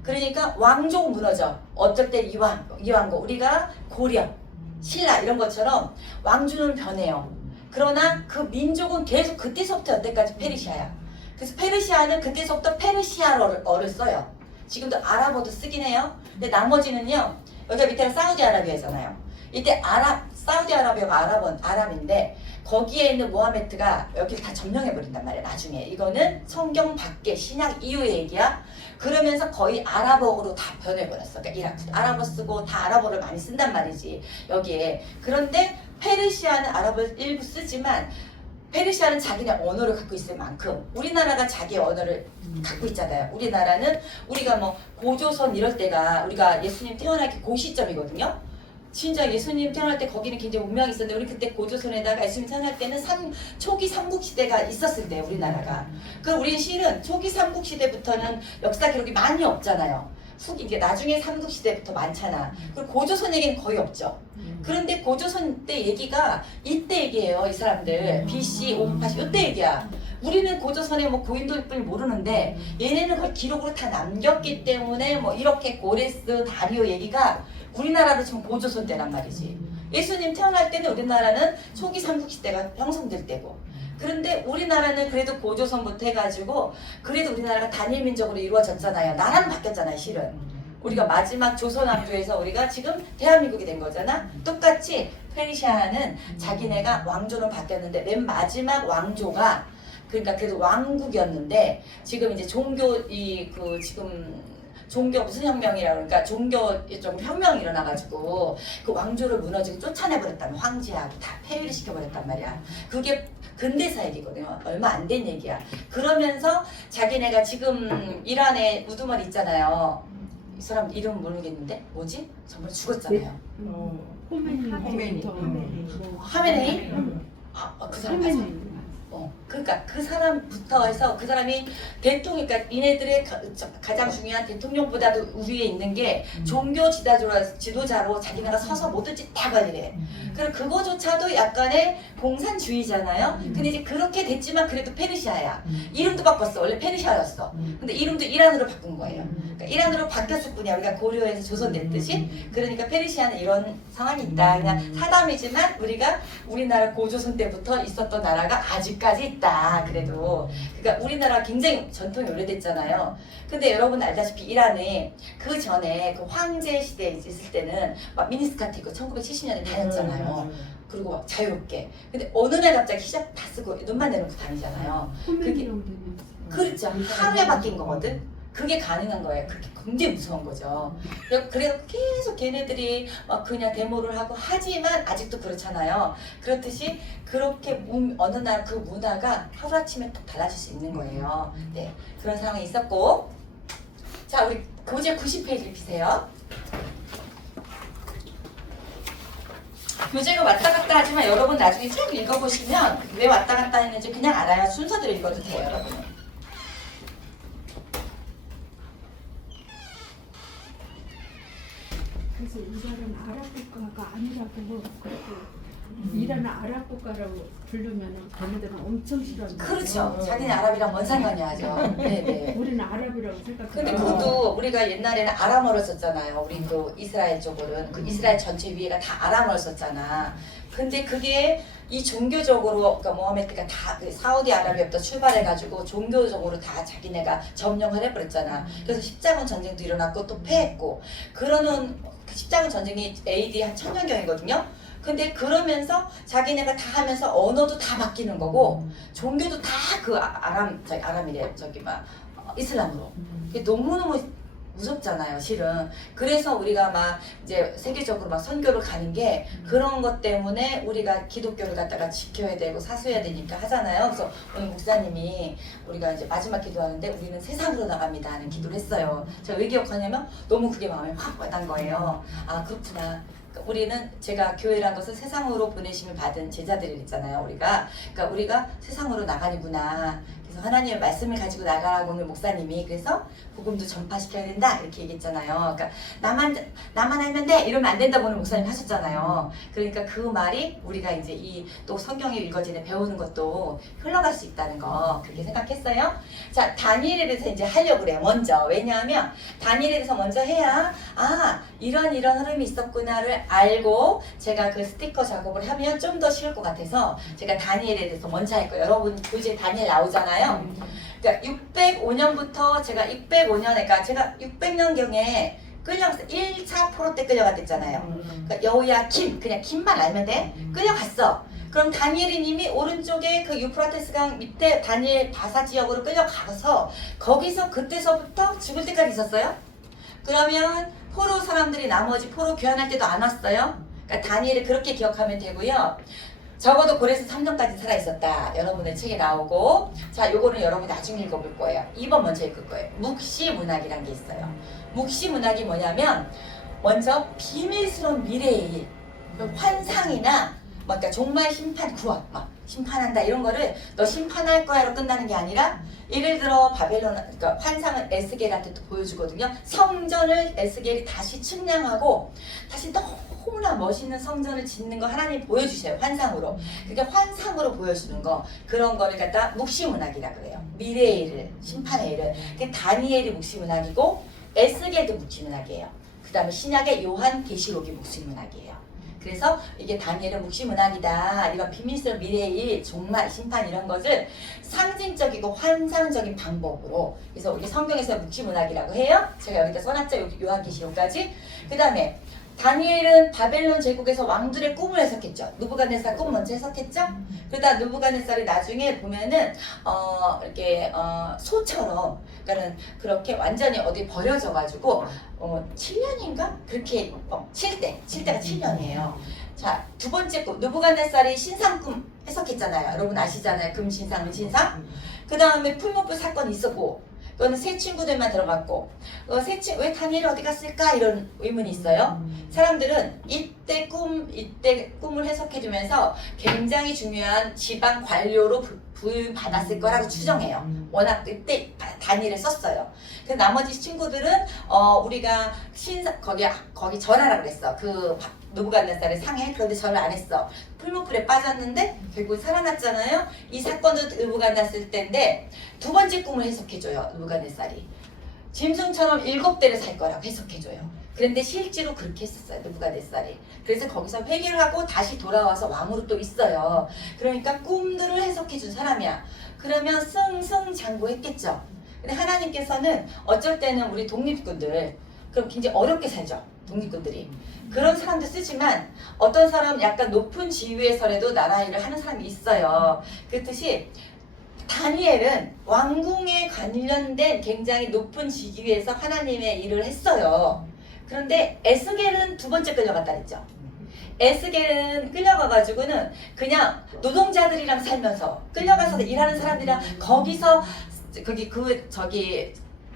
그러니까 왕족 무너져. 어쩔 때 이왕고 우리가 고려, 신라 이런 것처럼 왕조는 변해요. 그러나 그 민족은 계속 그때서부터 여태까지 페르시아야. 그래서 페르시아는 그때서부터 페르시아어를 써요. 지금도 아랍어도 쓰긴 해요. 근데 나머지는요. 여기가 밑에가 사우디아라비아잖아요. 이때 사우디아라비아가 아랍인데 거기에 있는 모하메트가 여기를 다 점령해버린단 말이야. 나중에 이거는 성경 밖에 신약 이후의 얘기야. 그러면서 거의 아랍어로 다 변해버렸어. 그러니까 아랍어 쓰고 다 아랍어를 많이 쓴단 말이지 여기에. 그런데 페르시아는 아랍어를 일부 쓰지만 페르시아는 자기네 언어를 갖고 있을 만큼 우리나라가 자기 언어를 갖고 있잖아요. 우리나라는 우리가 뭐 고조선 이럴 때가 우리가 예수님 태어나기 그 시점이거든요. 진짜 예수님 태어날 때 거기는 굉장히 운명이 있었는데 우리 그때 고조선에다가 예수님 태어날 때는 초기 삼국시대가 있었을 때 우리나라가. 그럼 우리는 실은 초기 삼국시대부터는 역사 기록이 많이 없잖아요. 이게 나중에 삼국시대부터 많잖아. 그리고 고조선 얘기는 거의 없죠. 그런데 고조선 때 얘기가 이때 얘기예요. 이 사람들 BC 580 이때 얘기야. 우리는 고조선의 뭐 고인돌뿐이 모르는데 얘네는 그걸 기록으로 다 남겼기 때문에 뭐 이렇게 고레스 다리오 얘기가 우리나라로 지금 고조선 때란 말이지. 예수님 태어날 때는 우리나라는 초기 삼국시대가 형성될 때고. 그런데 우리나라는 그래도 고조선부터 해가지고 그래도 우리나라가 단일 민족으로 이루어졌잖아요. 나라는 바뀌었잖아요, 실은. 우리가 마지막 조선 왕조에서 우리가 지금 대한민국이 된 거잖아. 똑같이 페르시아는 자기네가 왕조는 바뀌었는데 맨 마지막 왕조가 그러니까 그래도 왕국이었는데 지금 이제 지금 종교 무슨 혁명이라 그러니까 종교 쪽으로 혁명이 일어나가지고 그 왕조를 무너지고 쫓아내버렸다는 황제하고 다 폐위를 시켜버렸단 말이야. 그게 근대사 얘기거든요. 얼마 안 된 얘기야. 그러면서 자기네가 지금 이란에 우두머리 있잖아요. 이 사람 이름 모르겠는데 뭐지? 정말 죽었잖아요. 호메니. 하메네이? 그 사람 맞아. 그러니까 그 사람부터 해서 그 사람이 대통령, 그러니까 이네들의 가장 중요한 대통령보다도 위에 있는 게 종교 지도자로 자기네가 서서 모든 짓 다 관리해. 그리고 그거조차도 약간의 공산주의잖아요. 근데 이제 그렇게 됐지만 그래도 페르시아야. 이름도 바꿨어. 원래 페르시아였어. 근데 이름도 이란으로 바꾼 거예요. 그러니까 이란으로 바뀌었을 뿐이야. 우리가 고려에서 조선됐듯이. 그러니까 페르시아는 이런 상황이 있다. 그냥 사담이지만 우리나라 고조선 때부터 있었던 나라가 아직까지 있다. 그래도 그러니까 우리나라 굉장히 전통이 오래됐잖아요. 근데 여러분 알다시피 이란에 그 전에 그 황제 시대에 있을 때는 막 미니스커트 입고 1970년에 다녔잖아요. 그리고 막 자유롭게. 근데 어느 날 갑자기 히잡 다 쓰고 눈만 내놓고 다니잖아요. 그게 그렇죠. 하루에 바뀐 거거든. 그게 가능한 거예요. 그게 굉장히 무서운 거죠. 그래서 계속 걔네들이 막 그냥 데모를 하고 하지만 아직도 그렇잖아요. 그렇듯이 그렇게 어느 날 그 문화가 하루아침에 또 달라질 수 있는 거예요. 네, 그런 상황이 있었고. 자, 우리 교재 90페이지를 피세요. 교재가 왔다 갔다 하지만 여러분 나중에 쭉 읽어보시면 왜 왔다 갔다 했는지 그냥 알아야 순서대로 읽어도 돼요, 여러분은. 그래서 이란은 아랍 국가가 아니라고 그렇게 이란은 아랍 국가라고 부르면 걔네들은 엄청 싫어한다. 그렇죠. 자기네 아랍이랑 뭔 상관이야 하죠. 네네. 우리는 아랍이라고 생각해. 근데 그것도 우리가 옛날에는 아람어를 썼잖아요. 우리 그 이스라엘 쪽으로는 그 이스라엘 전체 위에가 다 아람어를 썼잖아. 근데 그게 이 종교적으로 그러니까 모하메드가 다 사우디아라비아부터 출발해가지고 종교적으로 다 자기네가 점령을 해버렸잖아. 그래서 십자군 전쟁도 일어났고 또 패했고 그러는 그 십자군 전쟁이 AD 한 1000년경이거든요. 근데 그러면서 자기네가 다 하면서 언어도 다 바뀌는 거고 종교도 다 그 아람이래 이슬람으로. 그게 너무너무 무섭잖아요, 실은. 그래서 우리가 막 이제 세계적으로 막 선교를 가는 게 그런 것 때문에 우리가 기독교를 갖다가 지켜야 되고 사수해야 되니까 하잖아요. 그래서 오늘 목사님이 우리가 이제 마지막 기도하는데 우리는 세상으로 나갑니다 하는 기도를 했어요. 제가 왜 기억하냐면 너무 그게 마음에 확 와닿은 거예요. 아, 그렇구나. 우리는 제가 교회란 것은 세상으로 보내심을 받은 제자들이 있잖아요. 그러니까 우리가 세상으로 나가는구나. 그래서 하나님의 말씀을 가지고 나가라고 오늘 목사님이 그래서 복음도 전파시켜야 된다 이렇게 얘기했잖아요. 그러니까 나만 알면 돼 이러면 안 된다고 오늘 목사님 하셨잖아요. 그러니까 그 말이 우리가 이제 이 또 성경이 읽어지는 배우는 것도 흘러갈 수 있다는 거 그렇게 생각했어요. 자, 다니엘에 대해서 이제 하려고 그래요. 먼저. 왜냐하면 다니엘에 대해서 먼저 해야 이런 흐름이 있었구나를 알고 제가 그 스티커 작업을 하면 좀 더 쉬울 것 같아서 제가 다니엘에 대해서 먼저 할 거예요. 여러분 교재 다니엘 나오잖아요. 그러니까 605년부터 제가 605년에 제가 600년경에 끌려갔어. 1차 포로 때 끌려갔댔잖아요. 그러니까 여호야김 그냥 김만 알면 돼. 끌려갔어. 그럼 다니엘이 님이 오른쪽에 그 유프라테스강 밑에 다니엘 바사 지역으로 끌려가서 거기서 그때서부터 죽을 때까지 있었어요. 그러면 포로 사람들이 나머지 포로 교환할 때도 안 왔어요. 그러니까 다니엘을 그렇게 기억하면 되고요. 적어도 고레스 3년까지 살아있었다. 여러분의 책에 나오고 자, 요거는 여러분이 나중에 읽어볼 거예요. 2번 먼저 읽을 거예요. 묵시문학이라는 게 있어요. 묵시문학이 뭐냐면 먼저 비밀스러운 미래의 일, 환상이나 그러니까 종말 심판 구원, 심판한다 이런 거를 너 심판할 거야로 끝나는 게 아니라 예를 들어 바벨론 그러니까 환상을 에스겔한테 또 보여주거든요. 성전을 에스겔이 다시 측량하고 다시 너무나 멋있는 성전을 짓는 거 하나님 보여주세요. 환상으로. 그게 환상으로 보여주는 거 그런 거를 갖다 묵시문학이라 그래요. 미래의 일을 심판의 일을. 그게 다니엘이 묵시문학이고 에스겔도 묵시문학이에요. 그 다음에 신약의 요한계시록이 묵시문학이에요. 그래서 이게 다니엘은 묵시문학이다. 이런 비밀스러운 미래의 일, 종말, 심판 이런 것을 상징적이고 환상적인 방법으로 그래서 우리 성경에서 묵시문학이라고 해요. 제가 여기다 써놨죠. 여기 요한계시록까지. 그 다음에 다니엘은 바벨론 제국에서 왕들의 꿈을 해석했죠. 누부갓네살 꿈 먼저 해석했죠. 그러다 누부갓네살이 나중에 보면은 이렇게 소처럼 그러니까는 그렇게 완전히 어디 버려져 가지고 7년인가 그렇게 7대가 7년이에요. 자, 두 번째 꿈 누부갓네살이 신상 꿈 해석했잖아요. 여러분 아시잖아요. 금신상, 은신상. 그 다음에 풀무불 사건이 있었고. 그거는 세 친구들만 들어갔고 왜 다니엘이 어디 갔을까 이런 의문이 있어요. 사람들은 이때 꿈을 해석해주면서 굉장히 중요한 지방 관료로 부여받았을 거라고 추정해요. 워낙 그때 다니엘을 썼어요. 그 나머지 친구들은 우리가 거기 절하라 그랬어. 그 누부갓네살의 상에. 그런데 절을 안 했어. 풀무불에 빠졌는데 결국 살아났잖아요. 이 사건도 누부갓네살 때인데 두 번째 꿈을 해석해줘요. 누부갓네살이 짐승처럼 7대를 살 거라고 해석해줘요. 그런데 실제로 그렇게 했었어요. 누부갓네살이. 그래서 거기서 회개를 하고 다시 돌아와서 왕으로 또 있어요. 그러니까 꿈들을 해석해준 사람이야. 그러면 승승장구했겠죠. 근데 하나님께서는 어쩔 때는 우리 독립군들 그럼 굉장히 어렵게 살죠. 독립군들이. 그런 사람도 쓰지만 어떤 사람 약간 높은 지위에서라도 나라 일을 하는 사람이 있어요. 그렇듯이 다니엘은 왕궁에 관련된 굉장히 높은 직위에서 하나님의 일을 했어요. 그런데 에스겔은 두 번째 끌려갔다 그랬죠. 에스겔은 끌려가가지고는 그냥 노동자들이랑 살면서 끌려가서 일하는 사람들이랑 거기서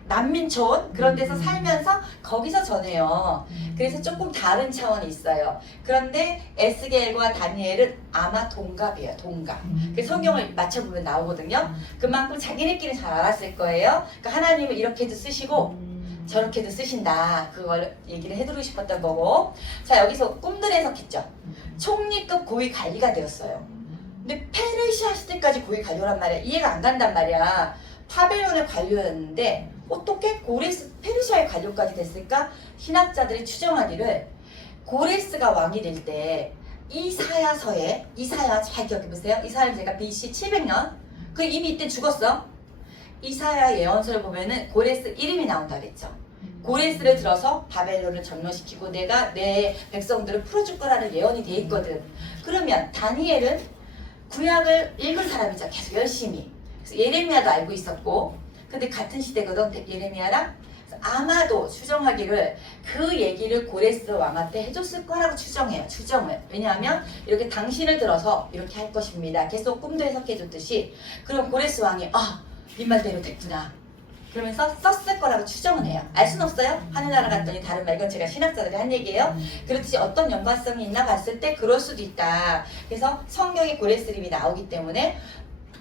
난민촌 그런 데서 살면서 거기서 전해요. 그래서 조금 다른 차원이 있어요. 그런데 에스겔과 다니엘은 아마 동갑이에요. 동갑. 그 성경을 맞춰보면 나오거든요. 그만큼 자기네끼리 잘 알았을 거예요. 그러니까 하나님은 이렇게도 쓰시고 저렇게도 쓰신다. 그걸 얘기를 해드리고 싶었던 거고. 자, 여기서 꿈들 해석했죠. 총리급 고위 관리가 되었어요. 근데 페르시아 시대까지 고위 관료란 말이야. 이해가 안 간단 말이야. 바벨론의 관료였는데 어떻게 페르시아의 관료까지 됐을까? 신학자들이 추정하기를 고레스가 왕이 될 때 이사야 잘 기억해보세요. 이사야 제가 BC 700년 그 이미 이때 죽었어. 이사야 예언서를 보면은 고레스 이름이 나온다 그랬죠. 고레스를 들어서 바벨론을 점령시키고 내가 내 백성들을 풀어줄 거라는 예언이 돼 있거든. 그러면 다니엘은 구약을 읽은 사람이죠. 계속 열심히. 그래서 예레미야도 알고 있었고 근데 같은 시대거든 예레미야랑. 아마도 추정하기를 그 얘기를 고레스 왕한테 때 해줬을 거라고 추정을. 왜냐하면 이렇게 당신을 들어서 이렇게 할 것입니다. 계속 꿈도 해석해줬듯이. 그럼 고레스 왕이 네 말대로 됐구나. 그러면서 썼을 거라고 추정을 해요. 알 순 없어요. 하늘나라 갔더니 다른 말. 이건 제가 신학자들이 한 얘기예요. 그렇듯이 어떤 연관성이 있나 봤을 때 그럴 수도 있다. 그래서 성경에 고레스 이름이 나오기 때문에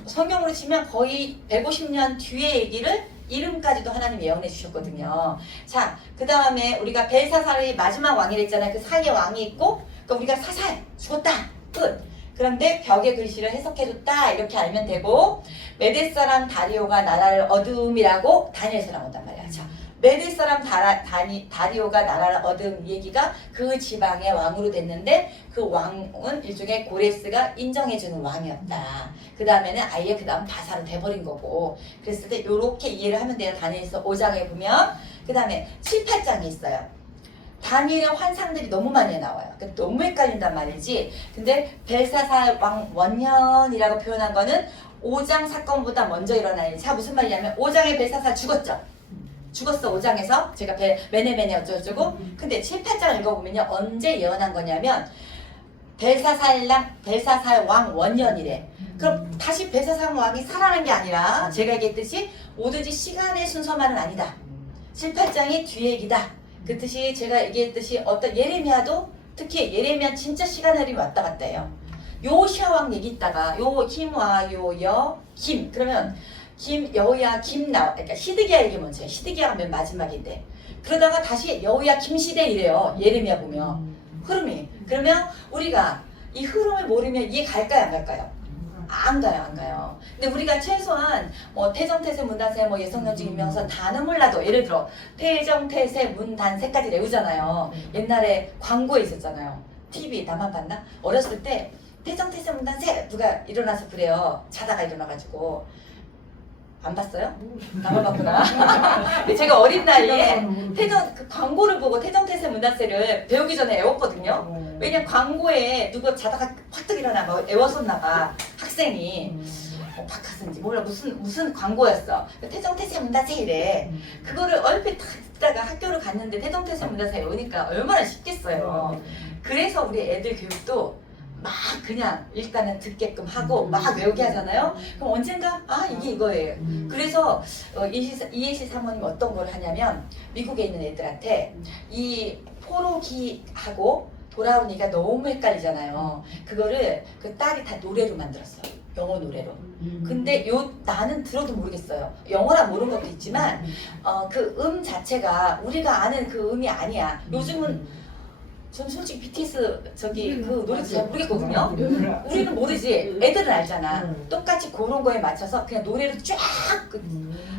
성경으로 치면 거의 150년 뒤의 얘기를 이름까지도 하나님 예언해 주셨거든요. 자, 그 다음에 우리가 벨사살이 마지막 왕이랬잖아요. 그 사이에 왕이 있고, 그러니까 우리가 사살 죽었다 끝. 그런데 벽에 글씨를 해석해줬다 이렇게 알면 되고, 메대 사람 다리오가 나라를 얻음이라고 다니엘서 나온단 말이야. 자, 메대 사람 다리오가 나라를 얻음 얘기가 그 지방의 왕으로 됐는데, 그 왕은 일종의 고레스가 인정해주는 왕이었다. 그 다음에는 아예 그 다음 바사로 돼버린 거고, 그랬을 때 요렇게 이해를 하면 돼요. 다니엘서 5장에 보면. 그 다음에 7, 8장이 있어요. 다니엘의 환상들이 너무 많이 나와요. 그러니까 너무 헷갈린단 말이지. 근데 벨사살 왕 원년이라고 표현한 거는 5장 사건보다 먼저 일어난 일. 자, 무슨 말이냐면 5장에 벨사살 죽었죠. 죽었어 5장에서 제가 메네메네 어쩌고저쩌고. 근데 7, 8장 읽어보면요, 언제 예언한 거냐면 벨사살 왕 원년이래. 그럼 다시 벨사살 왕이 살아난 게 아니라 제가 얘기했듯이 오로지 시간의 순서만은 아니다. 7, 8장이 뒤 얘기다. 그 뜻이 제가 얘기했듯이 어떤 예레미야도 특히 예레미야 진짜 시간 흐름이 왔다 갔다 해요. 요시아 왕 얘기 있다가 요 김와 요여 김 그러면 김 여호야 김 나와. 그러니까 시드기야 얘기 먼저 해. 시드기야가 맨 마지막인데 그러다가 다시 여호야 김 시대 이래요. 예레미야 보면 흐름이. 그러면 우리가 이 흐름을 모르면 이해 갈까요 안 갈까요? 안 가요. 근데 우리가 최소한 뭐 태정태세 문단세 뭐 예성연중 임명선 단어 몰라도 예를 들어 태정태세 문단세까지 외우잖아요. 옛날에 광고에 있었잖아요. TV 나만 봤나? 어렸을 때 태정태세 문단세 누가 일어나서 그래요. 자다가 일어나가지고 안 봤어요? 나만 봤구나. 근데 제가 어린 나이에 그 광고를 보고 태정태세 문단세를 배우기 전에 외웠거든요. 왜냐면 광고에 누가 자다가 확 일어나 뭐 외웠었나 봐. 학생이 박하선지 몰라 무슨 광고였어. 태정태세 문단세 이래. 그거를 얼핏 딱 듣다가 학교를 갔는데 태정태세 문단세 외우니까 얼마나 쉽겠어요. 그래서 우리 애들 교육도 막 그냥 일단은 듣게끔 하고 막 외우게 하잖아요. 그럼 언젠가 아 이게 이거예요. 그래서 이혜실 사모님 어떤 걸 하냐면 미국에 있는 애들한테 이 포로기하고 돌아오니까 너무 헷갈리잖아요. 그거를 그 딸이 다 노래로 만들었어요. 영어 노래로. 근데 나는 들어도 모르겠어요. 영어라 모르는 것도 있지만 그 자체가 우리가 아는 그 음이 아니야. 요즘은 전 솔직히 BTS 그 노래도 잘 모르겠거든요. 우리는 모르지. 애들은 알잖아. 똑같이 그런 거에 맞춰서 그냥 노래를 쫙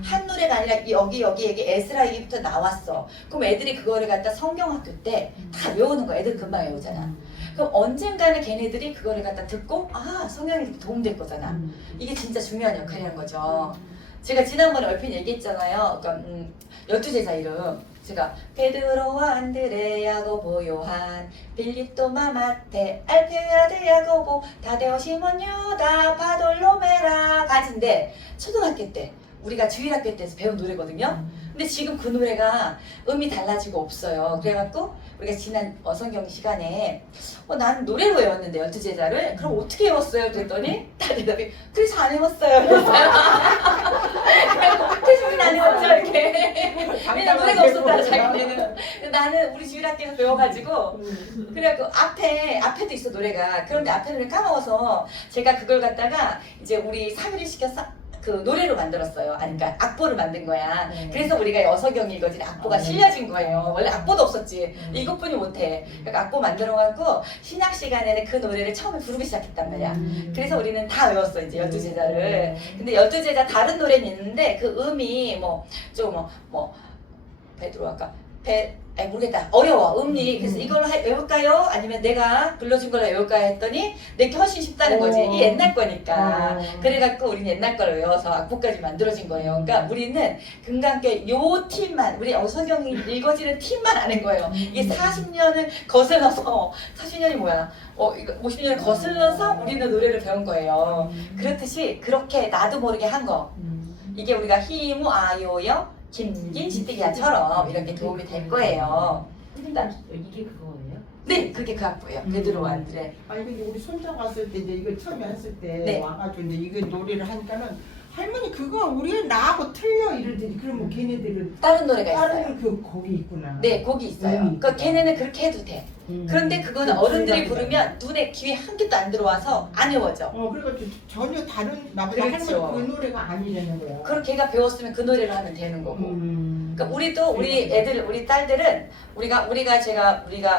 한 노래가 아니라 여기 에스라 얘기부터 나왔어. 그럼 애들이 그거를 갖다 성경학교 때 다 외우는 거야. 애들 금방 외우잖아. 그럼 언젠가는 걔네들이 그거를 갖다 듣고 아 성경이 도움될 거잖아. 이게 진짜 중요한 역할이라는 거죠. 제가 지난번에 얼핏 얘기했잖아요. 그러니까 12제자 이름. 제가 베드로 안드레 야고보 요한 빌립 도마 마테 알페 아들 야고보 다데오 시몬 유다 바돌로메라 가진데 초등학교 때 우리가 주일학교 때에서 배운 노래거든요. 근데 지금 그 노래가 음이 달라지고 없어요. 그래갖고 우리가 지난 성경 시간에 난 노래로 외웠는데 12제자를 그럼 어떻게 외웠어요? 그랬더니 다 대답이 그래서 안 외웠어요. 그랬어요. 태수는 안 외웠죠 이렇게. 왜냐면 노래가 없었다 자기네는. 나는 우리 주일학교에서 배워가지고 그래갖고 앞에도 있어 노래가. 그런데 앞에 노래 까먹어서 제가 그걸 갖다가 이제 우리 사비를 시켜서 그 노래로 만들었어요. 아니 그러니까 악보를 만든 거야. 그래서 우리가 여서경 읽어진 악보가 실려진 거예요. 원래 악보도 없었지. 이것뿐이 못해. 그러니까 악보 만들어갖고 신학 시간에는 그 노래를 처음에 부르기 시작했단 말이야. 그래서 우리는 다 외웠어 이제 12제자를. 근데 12제자 다른 노래는 있는데 그 음이 베드로 아까 모르겠다. 어려워 음이. 그래서 이걸 외울까요? 아니면 내가 불러준 걸로 외울까요? 했더니 내게 훨씬 쉽다는 거지. 이 옛날 거니까. 그래갖고 우리는 옛날 걸 외워서 악보까지 만들어진 거예요. 그러니까 우리는 금강교회 요 팀만 우리 성경이 읽어지는 팀만 아는 거예요. 이게 40년을 거슬러서 40년이 뭐야? 이거 50년을 거슬러서 우리는 노래를 배운 거예요. 그렇듯이 그렇게 나도 모르게 한 거. 이게 우리가 히무 아요여 김긴 시드기야처럼 이렇게 도움이 될 거예요. 이게 그거예요? 네, 그게 그 악보예요. 베드로 안드레. 아니 근데 우리 손자 갔을 때 이제 이거 처음에 했을 때 네. 와가지고 이제 이거 노래를 하니까는 할머니 그거 우리는 나하고 틀려 이러더니 그러면 걔네들은 다른 노래가 있어요. 다른 그 곡이 있구나. 네, 곡이 있어요. 그 걔네는 그렇게 해도 돼. 그런데 그거는 어른들이 부르면 눈에 귀에 한 개도 안 들어와서 안 외워져. 그래가지고 전혀 다른 나보다 그렇죠. 할머니 그 노래가 아니라는 거야. 그럼 걔가 배웠으면 그 노래를 하면 되는 거고. 그러니까 우리도 우리 그렇죠. 애들 우리 딸들은 우리가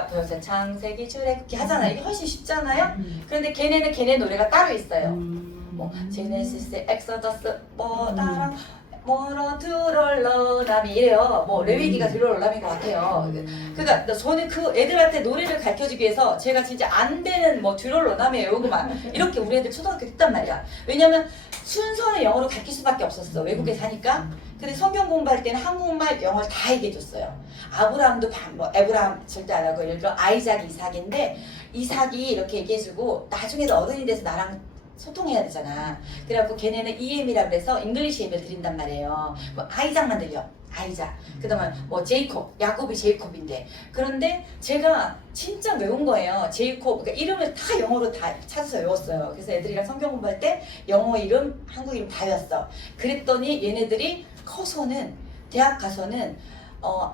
배워서 창세기 출애굽기 하잖아요. 이게 훨씬 쉽잖아요. 그런데 걔네는 걔네 노래가 따로 있어요. 뭐 제네시스, 엑소더스, 뭐 따랑 뭐로 드롤러람이 이래요. 뭐 레위기가 드롤러람인 것 같아요. 그러니까 저는 그 애들한테 노래를 가르쳐주기 위해서 제가 진짜 안 되는 뭐 드롤러람이 외우고 막 이렇게 우리 애들 초등학교 했단 말이야. 왜냐면 순서는 영어로 가르칠 수밖에 없었어. 외국에 사니까. 근데 성경 공부할 때는 한국말, 영어를 다 얘기해줬어요. 아브라함도 뭐 에브라함 절대 안 하고 예를 들어 아이작, 이삭인데 이삭이 이렇게 얘기해주고 나중에도 어른이 돼서 나랑 소통해야 되잖아. 그래갖고 걔네는 EM이라 그래서 잉글리시 예배를 드린단 말이에요. 뭐 아이작만 들려. 아이작. 그 다음에 뭐 제이콥. 야곱이 제이콥인데. 그런데 제가 진짜 외운 거예요. 제이콥. 그러니까 이름을 다 영어로 다 찾아서 외웠어요. 그래서 애들이랑 성경 공부할 때 영어 이름, 한국 이름 다 외웠어. 그랬더니 얘네들이 커서는 대학 가서는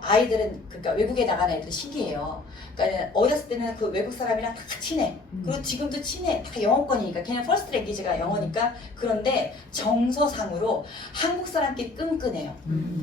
아이들은 그러니까 외국에 나가는 애들 신기해요. 그러니까 어렸을 때는 그 외국 사람이랑 다 친해. 그리고 지금도 친해. 다 영어권이니까 걔는 퍼스트 랭귀지가 영어니까. 그런데 정서상으로 한국 사람끼리 끈끈해요.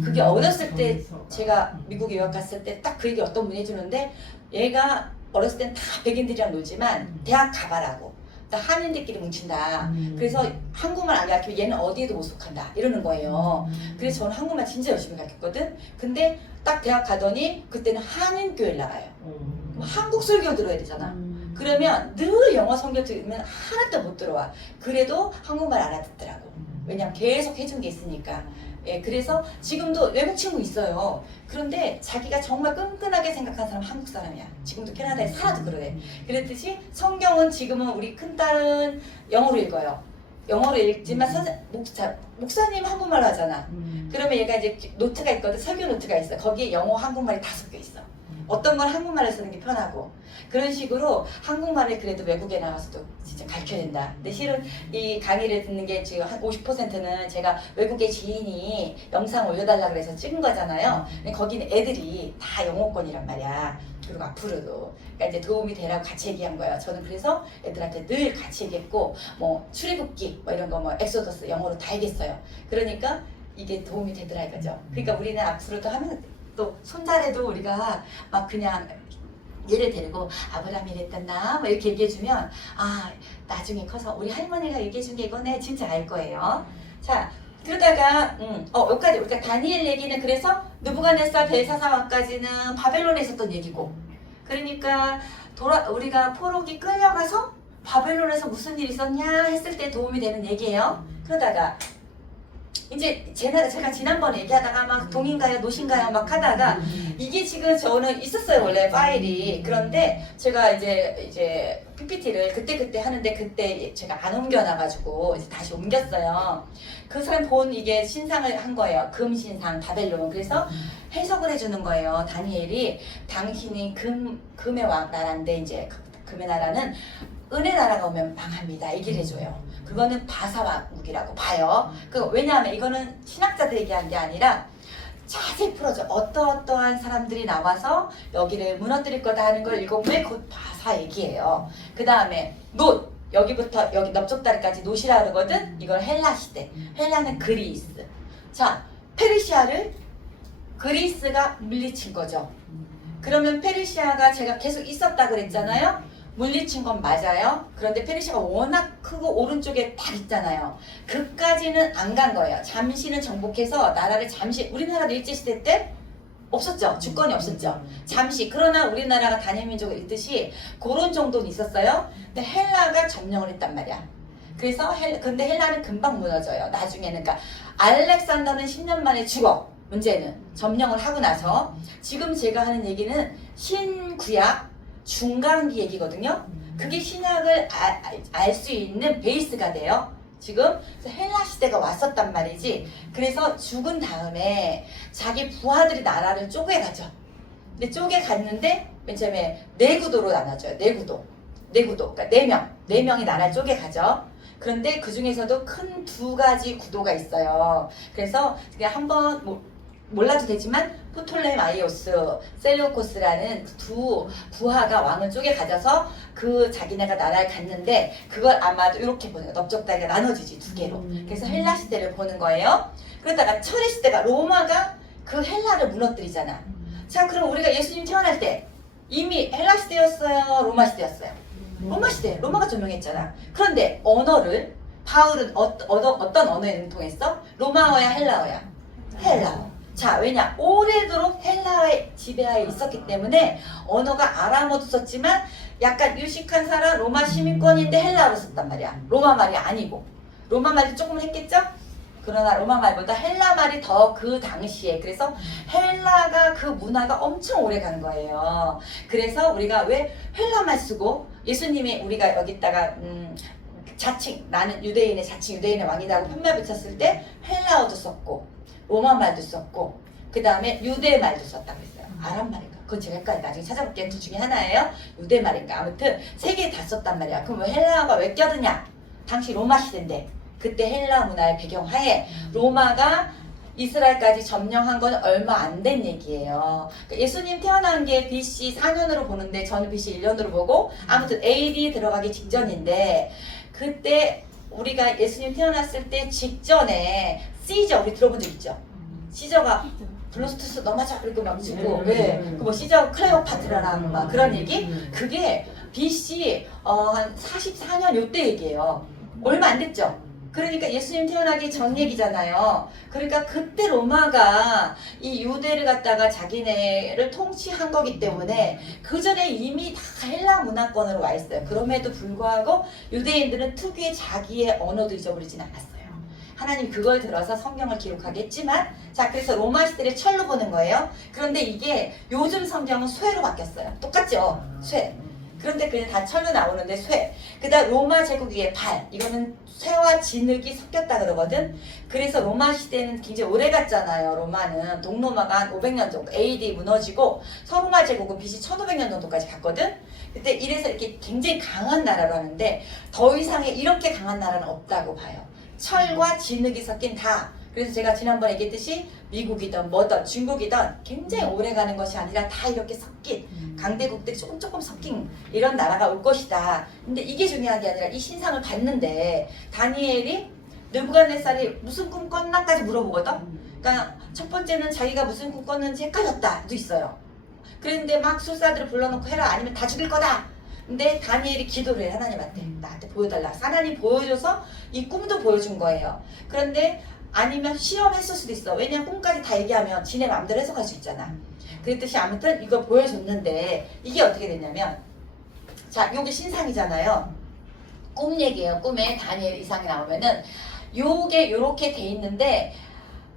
그게 어렸을 때 제가 미국에 유학 갔을 때 딱 그 얘기 어떤 분이 해주는데 얘가 어렸을 땐 다 백인들이랑 놀지만 대학 가봐라고. 한인들끼리 뭉친다. 그래서 한국말 안 가르치면 얘는 어디에도 못 속한다. 이러는 거예요. 그래서 저는 한국말 진짜 열심히 가르쳤거든. 근데 딱 대학 가더니 그때는 한인 교회를 나가요. 그럼 한국 설교 들어야 되잖아. 그러면 늘 영어 성경 들으면 하나도 못 들어와. 그래도 한국말 알아듣더라고. 왜냐면 계속 해준 게 있으니까. 예, 그래서 지금도 외국 친구 있어요. 그런데 자기가 정말 끈끈하게 생각하는 사람 한국 사람이야. 지금도 캐나다에 살아도 그래. 그랬듯이 성경은 지금은 우리 큰딸은 영어로 읽어요. 영어로 읽지만 목사님 한국말로 하잖아. 그러면 얘가 이제 노트가 있거든. 설교 노트가 있어. 거기에 영어, 한국말이 다 섞여 있어. 어떤 건 한국말을 쓰는 게 편하고 그런 식으로 한국말을 그래도 외국에 나가서도 진짜 가르쳐야 된다. 근데 실은 이 강의를 듣는 게 지금 한 50%는 제가 외국의 지인이 영상 올려달라 그래서 찍은 거잖아요. 근데 거기는 애들이 다 영어권이란 말이야. 그리고 앞으로도 그러니까 이제 도움이 되라고 같이 얘기한 거예요. 저는 그래서 애들한테 늘 같이 얘기했고 뭐 출애굽기 뭐 이런 거 뭐 엑소더스 영어로 다 얘기했어요. 그러니까 이게 도움이 되더라 이거죠. 그러니까 우리는 앞으로도 하면 또 손자래도 우리가 막 그냥 얘를 데리고 아브라함이 이랬단다 뭐 이렇게 얘기해주면 아 나중에 커서 우리 할머니가 얘기해준 게 이거네 진짜 알 거예요. 자 그러다가 여기까지 우리가 다니엘 얘기는 그래서 느부갓네살 벨사사왕까지는 바벨론에 있었던 얘기고 그러니까 우리가 포로기 끌려가서 바벨론에서 무슨 일이 있었냐 했을 때 도움이 되는 얘기예요. 그러다가 이제 제가 지난번에 얘기하다가 막 동인가요 노신가요 막 하다가 이게 지금 저는 있었어요 원래 파일이. 그런데 제가 이제 PPT를 그때 하는데 그때 제가 안 옮겨놔가지고 이제 다시 옮겼어요. 그 사람 본 이게 신상을 한 거예요. 금신상 바벨론. 그래서 해석을 해주는 거예요. 다니엘이 당신이 금의 나라인데 이제 금의 나라는 은혜 나라가 오면 망합니다. 얘기를 해줘요. 그거는 바사왕국이라고 봐요. 왜냐하면 이거는 신학자들 얘기한 게 아니라 자세히 풀어줘. 어떠한 사람들이 나와서 여기를 무너뜨릴 거다 하는 걸 읽어보면 곧 바사 얘기예요. 그 다음에 놋 여기부터 여기 넓적다리까지 놋이라 그러거든. 이걸 헬라 시대. 헬라는 그리스. 자 페르시아를 그리스가 물리친 거죠. 그러면 페르시아가 제가 계속 있었다 그랬잖아요. 물리친 건 맞아요. 그런데 페르시아가 워낙 크고 오른쪽에 딱 있잖아요. 그까지는 안 간 거예요. 잠시는 정복해서 나라를 잠시 우리나라도 일제시대 때 없었죠. 주권이 없었죠. 잠시. 그러나 우리나라가 단일민족을 있듯이 그런 정도는 있었어요. 근데 헬라가 점령을 했단 말이야. 그래서 근데 헬라는 금방 무너져요. 나중에는. 그러니까 알렉산더는 10년 만에 죽어. 문제는 점령을 하고 나서 지금 제가 하는 얘기는 신구약 중간기 얘기거든요. 그게 신약을 알 수 있는 베이스가 돼요. 지금 헬라 시대가 왔었단 말이지. 그래서 죽은 다음에 자기 부하들이 나라를 쪼개가죠. 근데 쪼개갔는데 맨 처음에 내구도로 나눠줘요. 내구도. 그러니까 4명이 나라를 쪼개가죠. 그런데 그 중에서도 큰 2가지 구도가 있어요. 그래서 그냥 한번 몰라도 되지만 프톨레마이오스, 셀레우코스라는 두 부하가 왕을 쪼개 가져서 그 자기네가 나라를 갔는데 그걸 아마도 이렇게 보는 거예요. 넓적다리가 나눠지지 두 개로. 그래서 헬라 시대를 보는 거예요. 그러다가 철의 시대가 로마가 그 헬라를 무너뜨리잖아. 자, 그럼 우리가 예수님 태어날 때 이미 헬라 시대였어요? 로마 시대였어요? 로마 시대. 로마가 점령했잖아. 그런데 언어를 바울은 어떤 언어에 능통했어? 로마어야 헬라어야? 헬라어. 자, 왜냐? 오래도록 헬라어의 지배하에 있었기 때문에 언어가 아람어도 썼지만 약간 유식한 사람 로마 시민권인데 헬라어로 썼단 말이야. 로마 말이 아니고. 로마 말도 조금 했겠죠? 그러나 로마 말보다 헬라 말이 더 그 당시에 그래서 헬라가 그 문화가 엄청 오래 간 거예요. 그래서 우리가 왜 헬라 말 쓰고 예수님이 우리가 여기다가 자칭 나는 유대인의 자칭 유대인의 왕이다 하고 판말 붙였을 때 헬라어도 썼고 로마 말도 썼고 그 다음에 유대 말도 썼다 그랬어요. 아람 말인가? 그건 제가 헷갈려. 나중에 찾아볼게요. 둘 중에 하나예요. 유대 말인가? 아무튼 세 개 다 썼단 말이야. 그럼 왜 헬라어가 왜 껴드냐? 당시 로마 시대인데 그때 헬라 문화의 배경하에 로마가 이스라엘까지 점령한 건 얼마 안 된 얘기예요. 그러니까 예수님 태어난 게 BC 4년으로 보는데 저는 BC 1년으로 보고 아무튼 AD 들어가기 직전인데 그때 우리가 예수님 태어났을 때 직전에 시저 우리 들어본 적 있죠? 시저가 블루스투스 넘어져 그리고 막 찍고 그뭐 시저 클레오파트라라는 막 그런 얘기 그게 BC 한 44년 요때 얘기예요. 얼마 안 됐죠? 그러니까 예수님 태어나기 전 얘기잖아요. 그러니까 그때 로마가 이 유대를 갖다가 자기네를 통치한 거기 때문에 그 전에 이미 다 헬라 문화권으로 와 있어요. 그럼에도 불구하고 유대인들은 특유의 자기의 언어도 잊어버리진 않았어요. 하나님 그걸 들어서 성경을 기록하겠지만 자 그래서 로마 시대를 철로 보는 거예요. 그런데 이게 요즘 성경은 쇠로 바뀌었어요. 똑같죠? 쇠. 그런데 그냥 다 철로 나오는데 쇠. 그 다음 로마 제국 위에 발. 이거는 쇠와 진흙이 섞였다 그러거든. 그래서 로마 시대는 굉장히 오래 갔잖아요. 로마는 동로마가 한 500년 정도 AD 무너지고 서로마 제국은 BC 1500년 정도까지 갔거든. 그때 이래서 이렇게 굉장히 강한 나라로 하는데 더 이상의 이렇게 강한 나라는 없다고 봐요. 철과 진흙이 섞인 다. 그래서 제가 지난번에 얘기했듯이 미국이든 뭐든 중국이든 굉장히 오래 가는 것이 아니라 다 이렇게 섞인 강대국들이 조금 섞인 이런 나라가 올 것이다. 근데 이게 중요한 게 아니라 이 신상을 봤는데 다니엘이 느부갓네살이 무슨 꿈 꿨나까지 물어보거든. 그러니까 첫 번째는 자기가 무슨 꿈 꿨는지 헷갈렸다도 있어요. 그런데 막 술사들을 불러놓고 해라 아니면 다 죽일 거다. 근데 다니엘이 기도를 해 하나님한테 나한테 보여달라. 하나님 보여줘서 이 꿈도 보여준 거예요. 그런데 아니면 실험했을 수도 있어. 왜냐면 꿈까지 다 얘기하면 지네 마음대로 해석할 수 있잖아. 그랬듯이 아무튼 이거 보여줬는데 이게 어떻게 됐냐면 자 요게 신상이잖아요. 꿈 얘기예요. 꿈에 다니엘 이상이 나오면은 요게 요렇게 돼 있는데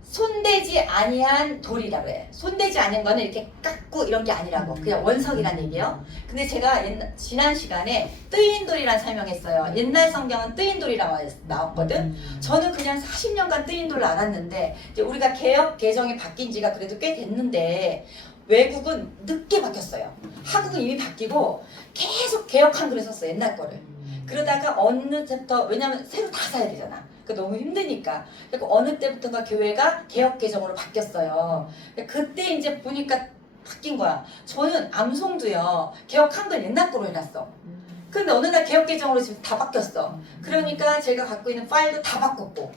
손대지 아니한 돌이라고 해. 손대지 않은 거는 이렇게 깎고 이런 게 아니라고. 그냥 원석이란 얘기예요. 근데 제가 지난 시간에 뜨인 돌이란 설명했어요. 옛날 성경은 뜨인 돌이라고 나왔거든. 저는 그냥 40년간 뜨인 돌을 알았는데 이제 우리가 개혁 개정이 바뀐 지가 그래도 꽤 됐는데 외국은 늦게 바뀌었어요. 한국은 이미 바뀌고 계속 개혁 한글을 썼어요. 옛날 거를. 그러다가 어느 때부터 왜냐면 새로 다 사야 되잖아. 그 너무 힘드니까. 그리고 어느 때부터가 교회가 개혁 개정으로 바뀌었어요. 그때 이제 보니까 바뀐 거야. 저는 암송도요. 개혁 한글 옛날 거로 해놨어. 근데 어느 날 개혁 개정으로 지금 다 바뀌었어. 그러니까 제가 갖고 있는 파일도 다 바꿨고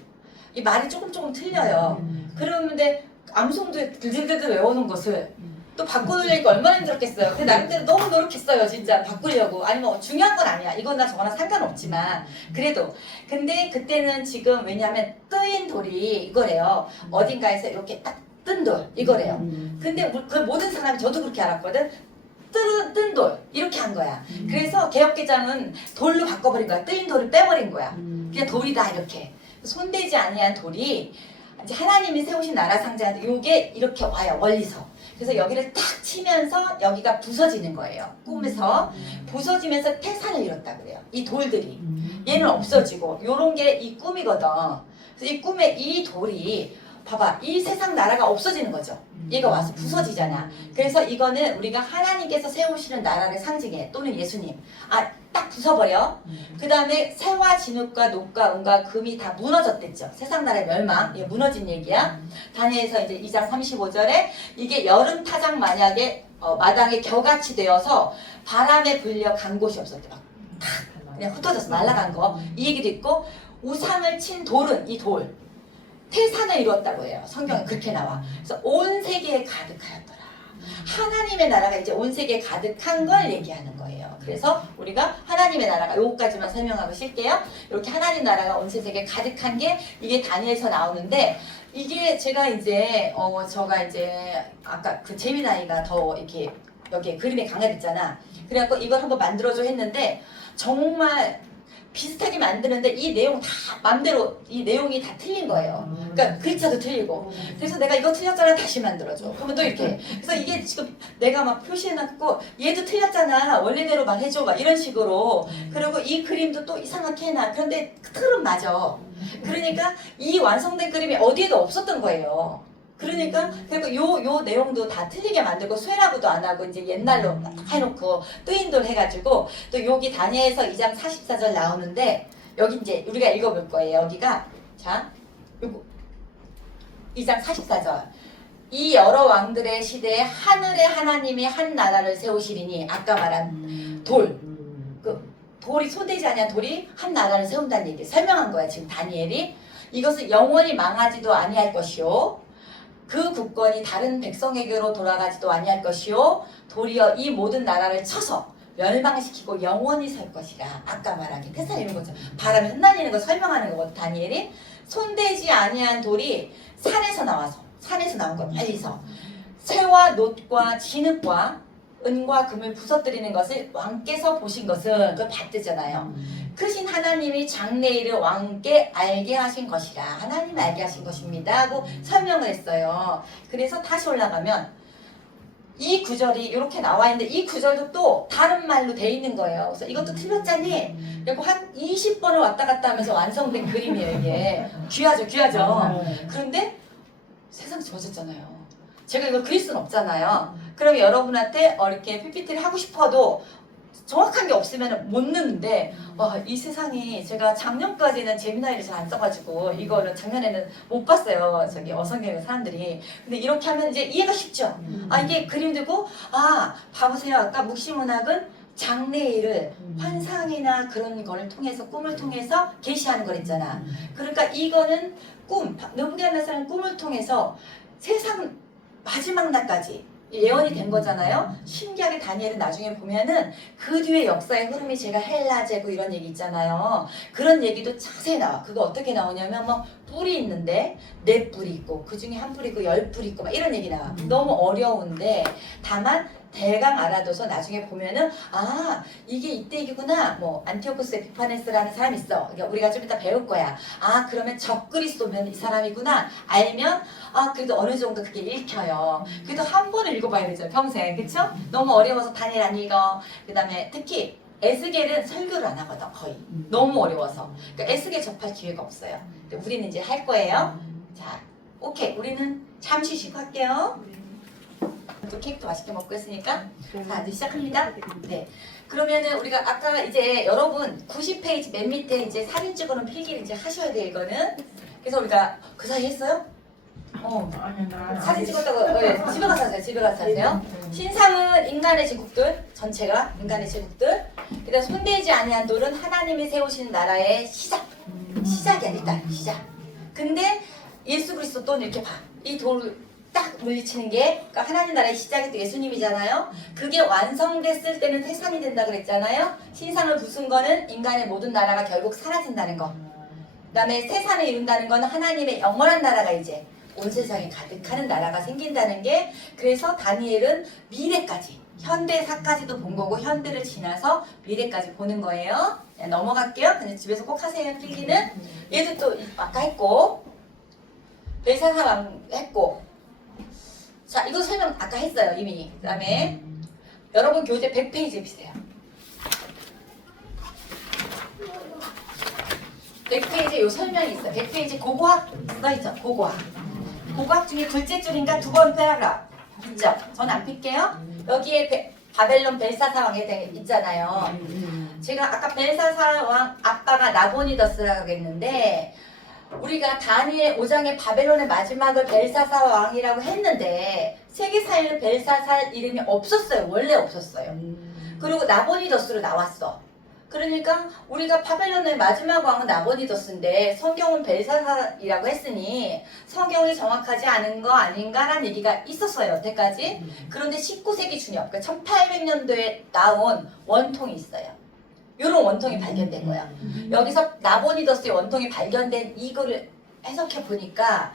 이 말이 조금 틀려요. 그러는데 암송도에 들들들 외우는 것을 또 바꾸려니까 얼마나 힘들었겠어요. 근데 나름대로 너무 노력했어요. 진짜 바꾸려고. 아니 뭐 중요한 건 아니야. 이거나 저거나 상관없지만 그래도. 근데 그때는 지금 왜냐하면 뜨인 돌이 이거래요. 어딘가에서 이렇게 딱 뜬 돌 이거래요. 근데 그 모든 사람이 저도 그렇게 알았거든. 뜬 돌 이렇게 한 거야. 그래서 개혁개정은 돌로 바꿔버린 거야. 뜨인 돌을 빼버린 거야. 그냥 돌이다 이렇게. 손대지 아니한 돌이 이제 하나님이 세우신 나라 상자한테 요게 이렇게 와요. 멀리서. 그래서 여기를 탁 치면서 여기가 부서지는 거예요. 꿈에서 부서지면서 태산을 이뤘다 그래요. 이 돌들이 얘는 없어지고 요런 게 이 꿈이거든. 그래서 이 꿈에 이 돌이 봐봐, 이 세상 나라가 없어지는 거죠. 얘가 와서 부서지잖아. 그래서 이거는 우리가 하나님께서 세우시는 나라를 상징해. 또는 예수님. 딱 부숴버려. 그 다음에 새와 진흙과 녹과 은과 금이 다 무너졌댔죠. 세상 나라의 멸망. 이게 무너진 얘기야. 다니엘서 이제 2장 35절에 이게 여름 타작 만약에 마당에 겨같이 되어서 바람에 불려 간 곳이 없었대. 막 그냥 흩어져서 날아간 거. 이 얘기도 있고, 우상을 친 돌은 이 돌. 태산을 이루었다고 해요. 성경에 그렇게 나와. 그래서 온 세계에 가득하였더라. 하나님의 나라가 이제 온 세계에 가득한 걸 얘기하는 거예요. 그래서 우리가 하나님의 나라가 요거까지만 설명하고 쉴게요. 이렇게 하나님 나라가 온 세계에 가득한 게 이게 다니엘서 나오는데, 이게 제가 이제 저가 이제 아까 그 재미나이가 더 이렇게 여기에 그림에 강화됐잖아. 그래갖고 이걸 한번 만들어줘 했는데 정말 비슷하게 만드는데 이 내용 다 맘대로 이 내용이 다 틀린 거예요. 그러니까 글자도 틀리고. 그래서 내가 이거 틀렸잖아 다시 만들어줘. 그러면 또 이렇게. 그래서 이게 지금 내가 막 표시해놨고 얘도 틀렸잖아 원래대로 말해줘 막 이런 식으로. 그리고 이 그림도 또 이상하게 해놔. 그런데 틀은 맞아. 그러니까 이 완성된 그림이 어디에도 없었던 거예요. 그러니까 요 내용도 다 틀리게 만들고 쇠라고도 안 하고 이제 옛날로 딱 해놓고 뜨인돌 해가지고 또 여기 다니엘서 2장 44절 나오는데 여기 이제 우리가 읽어볼 거예요. 여기가 자 요거 2장 44절 이 여러 왕들의 시대에 하늘의 하나님이 한 나라를 세우시리니 아까 말한 돌 그 돌이 손대지 아니한 돌이 한 나라를 세운다는 얘기 설명한 거야 지금 다니엘이. 이것은 영원히 망하지도 아니할 것이요 그 국권이 다른 백성에게로 돌아가지도 아니할 것이요 도리어 이 모든 나라를 쳐서 멸망시키고 영원히 살 것이라. 아까 말한 게 태산 이런 거죠. 바람에 흩날리는 거 설명하는 거거든 다니엘이. 손대지 아니한 돌이 산에서 나온 거 빨리서 새와 놋과 진흙과 은과 금을 부서뜨리는 것을 왕께서 보신 것은 그걸 봤대잖아요. 크신 하나님이 장래일을 왕께 알게 하신 것이라. 하나님이 알게 하신 것입니다 하고 설명을 했어요. 그래서 다시 올라가면 이 구절이 이렇게 나와 있는데 이 구절도 또 다른 말로 돼 있는 거예요. 그래서 이것도 틀렸잖니? 그리고 한 20번을 왔다 갔다 하면서 완성된 그림이에요 이게. 귀하죠. 그런데 세상 좋아졌잖아요. 제가 이걸 그릴 수는 없잖아요. 그럼 여러분한테 이렇게 PPT를 하고 싶어도 정확한 게 없으면 못 넣는데 이 세상이 제가 작년까지는 재미나이를 잘 안 써가지고 이거를 작년에는 못 봤어요. 저기 어성경 사람들이. 근데 이렇게 하면 이제 이해가 쉽죠. 이게 그림 되고 봐보세요. 아까 묵시문학은 장래일을 환상이나 그런 거를 통해서 꿈을 통해서 계시하는 거랬잖아. 그러니까 이거는 꿈, 느부갓네살은 꿈을 통해서 세상 마지막 날까지 예언이 된 거잖아요. 신기하게 다니엘은 나중에 보면은 그 뒤에 역사의 흐름이 제가 헬라 제국 이런 얘기 있잖아요. 그런 얘기도 자세히 나와. 그거 어떻게 나오냐면 뭐 뿔이 있는데 4뿔이 있고 그 중에 한 뿔이 있고 10뿔이 있고 막 이런 얘기 나와. 너무 어려운데 다만 대강 알아둬서 나중에 보면은 이게 이때 얘기구나. 뭐 안티오쿠스 에피파네스라는 사람이 있어. 그러니까 우리가 좀 이따 배울 거야. 그러면 적그리스도면 이 사람이구나. 알면 그래도 어느 정도 그게 읽혀요. 그래도 한 번을 읽어봐야 되죠 평생. 그쵸? 너무 어려워서 다니엘 안 읽어. 그 다음에 특히 에스겔은 설교를 안 하거든 거의. 너무 어려워서. 그러니까 에스겔 접할 기회가 없어요. 근데 우리는 이제 할 거예요. 자, 오케이. 우리는 잠시 쉬고 할게요. 또 케이크도 맛있게 먹고 했으니까 자 이제 시작합니다. 네. 그러면은 우리가 아까 이제 여러분 90페이지 맨 밑에 이제 사진 찍어놓은 필기를 이제 하셔야 돼요 이거는. 그래서 우리가 그 사이 했어요? 사진 찍었다고 집에 가서 하세요. 집에 가서 하세요. 신상은 인간의 제국들 전체가 인간의 제국들. 그다음 손대지 아니한 돌은 하나님이 세우신 나라의 시작이야 일단 시작. 근데 예수 그리스도 또 이렇게 봐. 이 돌 딱 물리치는 게 그러니까 하나님 나라의 시작이 또 예수님이잖아요. 그게 완성됐을 때는 태산이 된다 그랬잖아요. 신상을 부순 거는 인간의 모든 나라가 결국 사라진다는 거. 그다음에 태산을 이룬다는 거는 하나님의 영원한 나라가 이제 온 세상에 가득하는 나라가 생긴다는 게. 그래서 다니엘은 미래까지 현대사까지도 본 거고 현대를 지나서 미래까지 보는 거예요. 네, 넘어갈게요. 근데 집에서 꼭 하세요 필기는. 얘도 또 아까 했고 벨사사왕 했고. 자, 이거 설명 아까 했어요 이미. 그 다음에 여러분 교재 100페이지 보세요. 100페이지에 요 설명이 있어요. 100페이지 고고학 누가 있죠? 고고학. 고각 중에 둘째 줄인가 두 번 패러그раф 있죠? 전 안 필게요. 여기에 바벨론 벨사사 왕에 대해 있잖아요. 제가 아까 벨사사 왕 아빠가 나보니더스라고 했는데 우리가 다니엘 5장에 바벨론의 마지막을 벨사사 왕이라고 했는데 세계사에는 벨사사 이름이 없었어요. 원래 없었어요. 그리고 나보니더스로 나왔어. 그러니까 우리가 바벨론의 마지막 왕은 나보니더스인데 성경은 벨사사이라고 했으니 성경이 정확하지 않은 거 아닌가라는 얘기가 있었어요. 여태까지. 그런데 19세기 중엽, 그러니까 1800년도에 나온 원통이 있어요. 이런 원통이 발견된 거야. 여기서 나보니더스의 원통이 발견된 이거를 해석해 보니까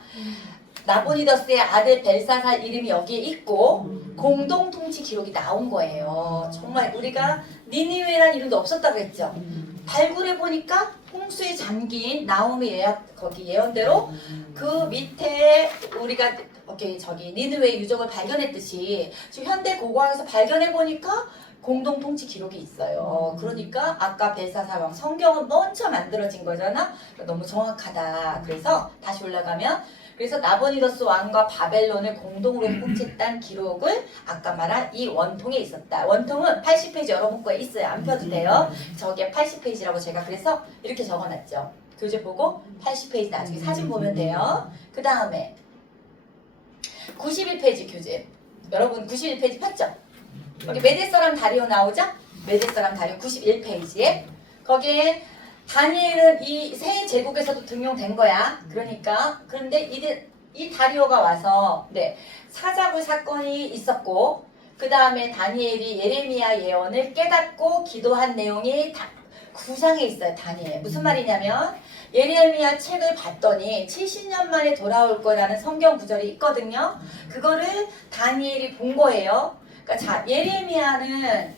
나보니더스의 아들 벨사살 이름이 여기에 있고 공동 통치 기록이 나온 거예요. 정말 우리가 니니웨라는 이름도 없었다고 했죠. 발굴해 보니까 홍수에 잠긴 나오미 예약 거기 예언대로 그 밑에 우리가 저기 니느웨 유적을 발견했듯이 지금 현대 고고학에서 발견해 보니까 공동 통치 기록이 있어요. 그러니까 아까 벨사살 왕 성경은 먼저 만들어진 거잖아. 너무 정확하다. 그래서 다시 올라가면 그래서 나보니더스 왕과 바벨론을 공동으로 통치했다는 기록을 아까 말한 이 원통에 있었다. 원통은 80페이지 여러분 거에 있어요. 안 펴도 돼요. 저게 80페이지라고 제가 그래서 이렇게 적어놨죠. 교재 보고 80페이지 나중에 사진 보면 돼요. 그 다음에 91페이지 교재. 여러분 91페이지 폈죠? 여기 메데사람 다리오 나오죠? 메데사람 다리오 91페이지에 거기에 다니엘은 이 세 제국에서도 등용된 거야. 그러니까 그런데 이 다리오가 와서 사자굴 사건이 있었고 그 다음에 다니엘이 예레미야 예언을 깨닫고 기도한 내용이 다 구상에 있어요. 다니엘 무슨 말이냐면 예레미야 책을 봤더니 70년 만에 돌아올 거라는 성경 구절이 있거든요. 그거를 다니엘이 본 거예요. 그러니까 자 예레미야는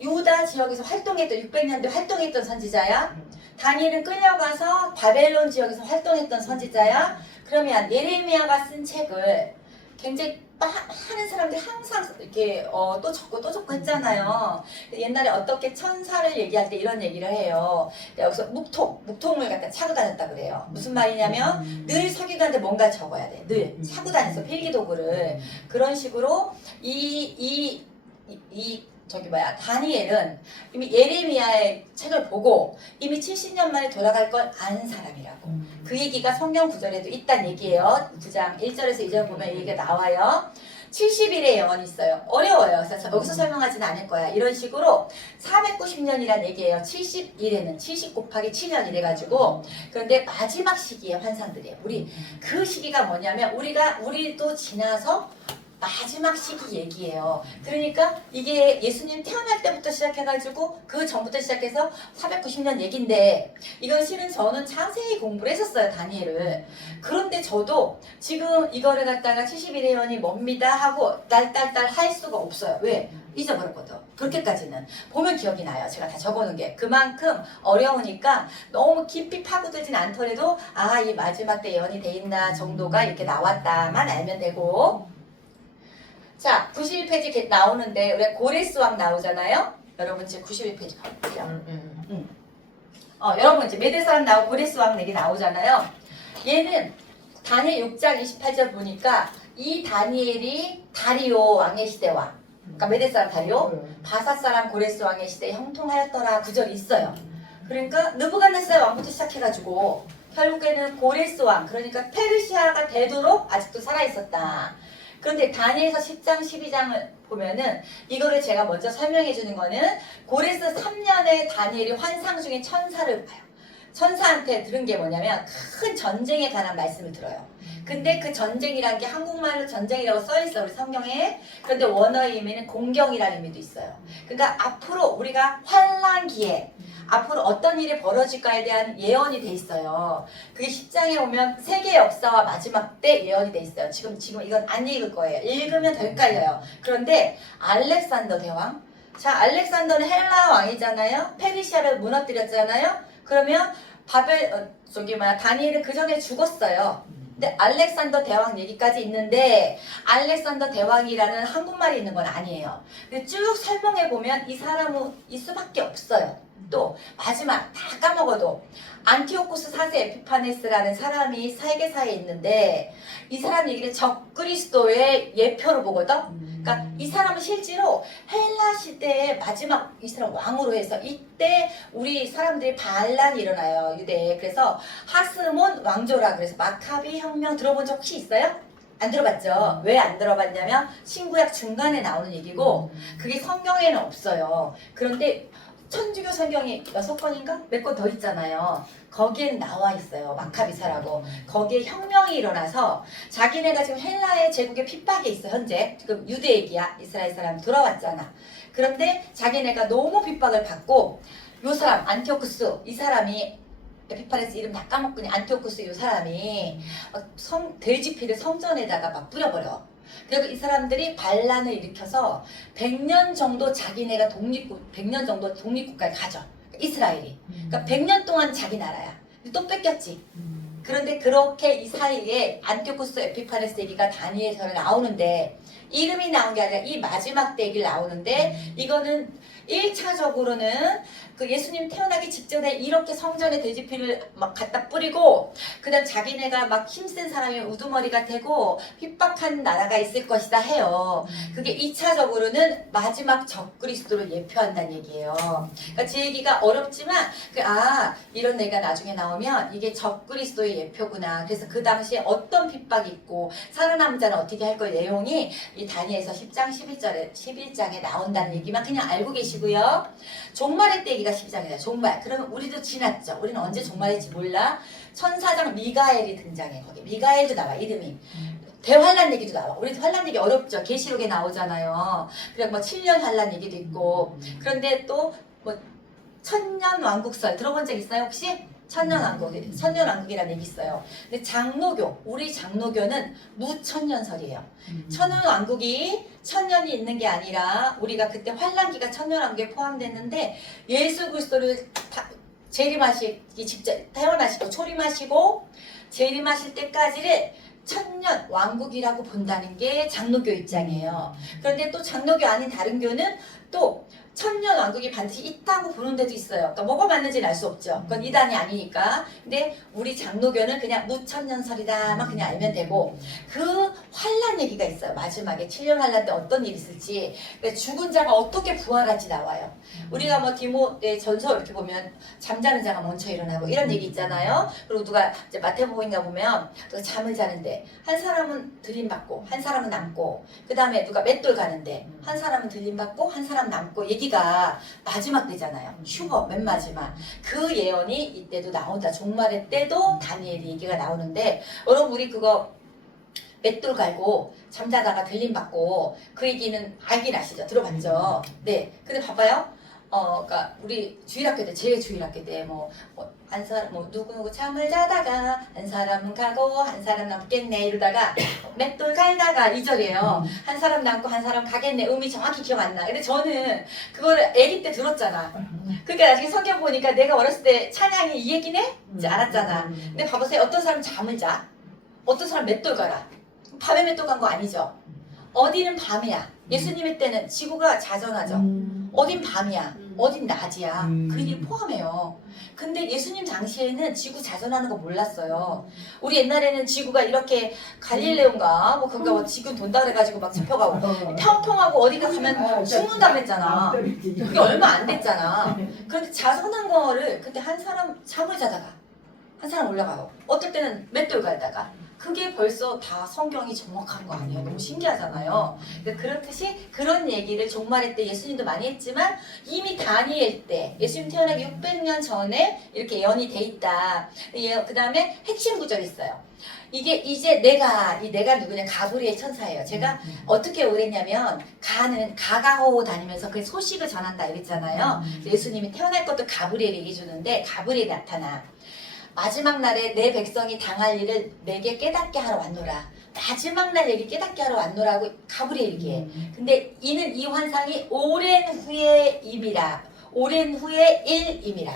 유다 지역에서 활동했던 600년대 활동했던 선지자야. 다니엘은 끌려가서 바벨론 지역에서 활동했던 선지자야. 그러면 예레미야가 쓴 책을 굉장히 많은 사람들이 항상 이렇게 또 적고 했잖아요. 옛날에 어떻게 천사를 얘기할 때 이런 얘기를 해요. 여기서 묵통을 갖다 차고 다녔다 그래요. 무슨 말이냐면 늘 서기관한테 뭔가 적어야 돼. 늘 차고 다녔어. 필기도구를. 그런 식으로 다니엘은 이미 예레미야의 책을 보고 이미 70년 만에 돌아갈 걸 아는 사람이라고. 그 얘기가 성경 구절에도 있다는 얘기예요. 9장 1절에서 2절 보면 이 얘기가 나와요. 70일의 예언이 있어요. 어려워요. 그래서 여기서 설명하지는 않을 거야. 이런 식으로 490년이란 얘기예요. 70일에는 70 곱하기 7년 이래가지고 그런데 마지막 시기의 환상들이에요. 우리 그 시기가 뭐냐면 우리도 지나서 마지막 시기 얘기예요. 그러니까 이게 예수님 태어날 때부터 시작해가지고 그 전부터 시작해서 490년 얘긴데 이건 실은 저는 자세히 공부를 했었어요. 다니엘을. 그런데 저도 지금 이거를 갖다가 71의 예언이 뭡니다 하고 딸딸딸 할 수가 없어요. 왜? 잊어버렸거든. 그렇게까지는 보면 기억이 나요. 제가 다 적어놓은 게 그만큼 어려우니까 너무 깊이 파고들진 않더라도 이 마지막 때 예언이 돼 있나 정도가 이렇게 나왔다만 알면 되고. 자, 91페이지 나오는데 우리가 고레스 왕 나오잖아요. 여러분 지금 91페이지 가볼게요. 여러분 이제 메데사람 나오고 고레스 왕 얘기 나오잖아요. 얘는 다니엘 6장 28절 보니까 이 다니엘이 다리오 왕의 시대와 그러니까 메데사람 다리오 바사사람 고레스 왕의 시대에 형통하였더라 구절이 있어요. 그러니까 느부갓네살 왕부터 시작해가지고 결국에는 고레스 왕 그러니까 페르시아가 되도록 아직도 살아있었다. 그런데 다니엘서 10장 12장을 보면은 이거를 제가 먼저 설명해 주는 거는 고레스 3년에 다니엘이 환상 중에 천사를 봐요. 천사한테 들은 게 뭐냐면 큰 전쟁에 관한 말씀을 들어요. 근데 그 전쟁이란 게 한국말로 전쟁이라고 써있어 우리 성경에. 그런데 원어의 의미는 공경이라는 의미도 있어요. 그러니까 앞으로 우리가 환란기에 앞으로 어떤 일이 벌어질까에 대한 예언이 돼 있어요. 그게 10장에 오면 세계 역사와 마지막 때 예언이 돼 있어요. 지금 이건 안 읽을 거예요. 읽으면 더 헷갈려요. 그런데 알렉산더 대왕. 자, 알렉산더는 헬라 왕이잖아요. 페르시아를 무너뜨렸잖아요. 그러면 다니엘은 그 전에 죽었어요. 근데 알렉산더 대왕 얘기까지 있는데 알렉산더 대왕이라는 한국말이 있는 건 아니에요. 근데 쭉 설명해 보면 이 사람은 이 수밖에 없어요. 또 마지막 다 까먹어도 안티오코스 4세 에피파네스라는 사람이 세계사에 있는데 이 사람 얘기를 적그리스도의 예표로 보거든. 그러니까 이 사람은 실제로 헬라 시대의 마지막 이 사람 왕으로 해서 이때 우리 사람들이 반란이 일어나요, 유대에. 그래서 하스몬 왕조라 그래서 마카비 혁명 들어본 적 혹시 있어요? 안 들어봤죠? 왜 안 들어봤냐면 신구약 중간에 나오는 얘기고 그게 성경에는 없어요. 그런데 천주교 성경이 6권인가? 몇 권 더 있잖아요. 거기엔 나와 있어요. 마카비사라고. 거기에 혁명이 일어나서 자기네가 지금 헬라의 제국의 핍박에 있어 현재. 지금 유대 얘기야. 이스라엘 사람 돌아왔잖아. 그런데 자기네가 너무 핍박을 받고 요 사람 안티오쿠스 이 사람이 에피파네스 이름 다 까먹고 그냥 안티오쿠스 요 사람이 돼지피를 성전에다가 막 뿌려버려. 그리고 이 사람들이 반란을 일으켜서 100년 정도 자기네가 100년 정도 독립국가에 가죠. 이스라엘이. 그러니까 100년 동안 자기 나라야. 또 뺏겼지. 그런데 그렇게 이 사이에 안티오쿠스 에피파네스 얘기가 다니엘서에 나오는데 이름이 나온 게 아니라 이 마지막 때 얘기를 나오는데 이거는 1차적으로는 그 예수님 태어나기 직전에 이렇게 성전에 돼지피를 막 갖다 뿌리고 그다음 자기네가 막 힘센 사람이 우두머리가 되고 핍박한 나라가 있을 것이다 해요. 그게 2차적으로는 마지막 적그리스도를 예표한다는 얘기예요. 그러니까 제 얘기가 어렵지만 이런 얘기가 나중에 나오면 이게 적그리스도의 예표구나. 그래서 그 당시에 어떤 핍박이 있고 살아남은 자는 어떻게 할 걸 내용이 이 다니엘서 10장 11장에 나온다는 얘기만 그냥 알고 계시고요. 종말의 때 얘기가 12장이에요. 종말. 그러면 우리도 지났죠. 우리는 언제 종말일지 몰라. 천사장 미가엘이 등장해. 거기 미가엘도 나와. 이름이. 대환란 얘기도 나와. 우리 환란 얘기 어렵죠. 계시록에 나오잖아요. 그리고 뭐 7년 환란 얘기도 있고. 그런데 또 뭐 천년 왕국설 들어본 적 있어요 혹시? 천년왕국이라는 얘기 있어요. 근데 장로교, 우리 장로교는 무천년설이에요. 천년왕국이 천년이 있는 게 아니라 우리가 그때 환란기가 천년왕국에 포함됐는데 예수 그리스도를 재림하시기 직전 태어나시고 초림하시고 재림하실 때까지를 천년 왕국이라고 본다는 게 장로교 입장이에요. 그런데 또 장로교 아닌 다른 교는 또 천년 왕국이 반드시 있다고 보는 데도 있어요. 그러니까 뭐가 맞는지는 알 수 없죠. 그건 이단이 아니니까. 근데 우리 장로교는 그냥 무천년설이다만 그냥 알면 되고 그 환란 얘기가 있어요. 마지막에 7년 환란 때 어떤 일이 있을지 죽은 자가 어떻게 부활할지 나와요. 우리가 뭐 디모데 전서 이렇게 보면 잠자는 자가 먼저 일어나고 이런 얘기 있잖아요. 그리고 누가 이제 마태복음인가 보면 누가 잠을 자는데 한 사람은 들림받고 한 사람은 남고 그 다음에 누가 맷돌 가는데 한 사람은 들림받고 한 사람 남고 얘기가 마지막 때잖아요. 휴거 맨 마지막. 그 예언이 이때도 나온다. 종말의 때도 다니엘이 얘기가 나오는데 여러분 우리 그거 맷돌 갈고 잠자다가 들림받고 그 얘기는 알긴 아시죠? 들어봤죠? 네. 근데 봐봐요. 그러니까 우리 주일학교 때 제 주일학교 때 한 사람 누구 잠을 자다가 한 사람은 가고 한 사람 남겠네 이러다가 맷돌 갈다가 2절이에요. 한 사람 남고 한 사람 가겠네. 의미 정확히 기억 안 나. 근데 저는 그거를 아기 때 들었잖아. 그러니까 나중에 성경 보니까 내가 어렸을 때 찬양이 이 얘기네? 이제 알았잖아. 근데 봐보세요. 어떤 사람 잠을 자. 어떤 사람 맷돌 가라. 밤에 맷돌 간 거 아니죠? 어디는 밤이야. 예수님의 때는 지구가 자전하죠. 어딘 밤이야. 어딘 낮이야. 그 일을 포함해요. 근데 예수님 당시에는 지구 자전하는 거 몰랐어요. 우리 옛날에는 지구가 이렇게 갈릴레오인가 그러니까 뭐 지금 돈다 그래가지고 막 잡혀가고 평평하고 어디가 가면 죽는다 그랬잖아. 그게 얼마 안 됐잖아. 그런데 자전한 거를 그때 한 사람 잠을 자다가 한 사람 올라가고 어떨 때는 맷돌 갈다가 그게 벌써 다 성경이 정확한 거 아니에요? 너무 신기하잖아요. 그렇듯이 그런 얘기를 종말의 때 예수님도 많이 했지만 이미 다니엘 때 예수님 태어나기 600년 전에 이렇게 예언이 돼 있다. 그 다음에 핵심 구절이 있어요. 이게 이제 내가 누구냐? 가브리엘 천사예요. 제가 어떻게 오랬냐면 가가호 다니면서 그 소식을 전한다 이랬잖아요. 예수님이 태어날 것도 가브리엘이 얘기해 주는데 가브리엘이 나타나. 마지막 날에 내 백성이 당할 일을 내게 깨닫게 하러 왔노라. 마지막 날 얘기 깨닫게 하러 왔노라고 가브리엘 얘기해. 근데 이는 이 환상이 오랜 후의 임이라. 오랜 후의 일임이라.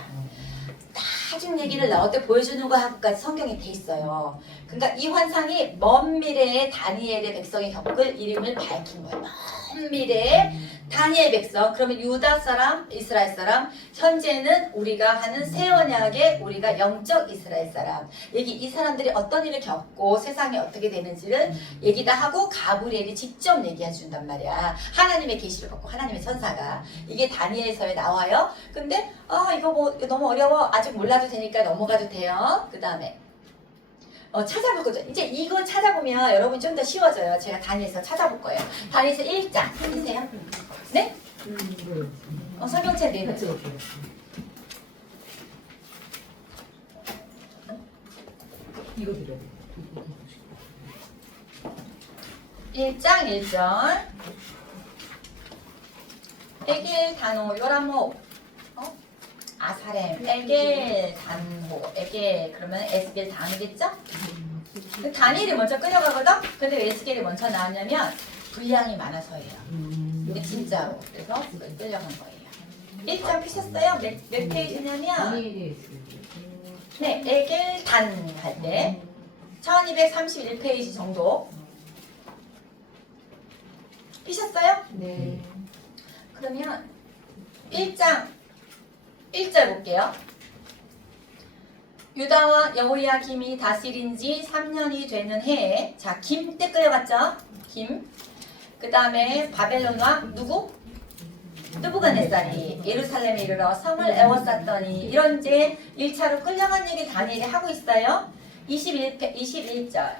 나중 얘기를 나올 때 보여주는 거하고까지 성경에 돼 있어요. 그러니까 이 환상이 먼 미래에 다니엘의 백성이 겪을 이름을 밝힌 거예요. 먼 미래에 다니엘 백성, 그러면 유다 사람, 이스라엘 사람, 현재는 우리가 하는 새 언약의 우리가 영적 이스라엘 사람. 이 사람들이 어떤 일을 겪고 세상이 어떻게 되는지를 얘기 다 하고 가브리엘이 직접 얘기해 준단 말이야. 하나님의 계시를 갖고 하나님의 천사가. 이게 다니엘서에 나와요. 근데 이거 뭐 너무 어려워. 아직 몰라도 되니까 넘어가도 돼요. 그 다음에 찾아볼 거죠. 이제 이거 찾아보면 여러분 좀 더 쉬워져요. 제가 다니엘서 찾아볼 거예요. 다니엘서 1장 찾으세요. 네? 성경책 내는. 이거 드려야 돼. 1장 1절. 에겔 단호 요라모 아사렘 에겔 단호 에겔 그러면 에스겔 단이겠죠? 다니엘이 먼저 끌려가거든? 근데 왜 에스겔이 먼저 나왔냐면 분량이 많아서예요. 근데 진짜로. 그래서 끌려간 거예요. 1장 피셨어요? 몇 페이지냐면 네, 에겔 단 할 때 1231페이지 정도 피셨어요? 네. 그러면 1장 1절 볼게요. 유다와 여호야김이 다스린 지 3년이 되는 해에 자, 김 때 끌려갔죠? 김. 그 다음에 바벨론 왕 누구? 느부갓네살이 예루살렘에 이르러 성을 에워쌌더니 이런 이제 1차로 끌려간 얘기 다니엘이 하고 있어요. 21절.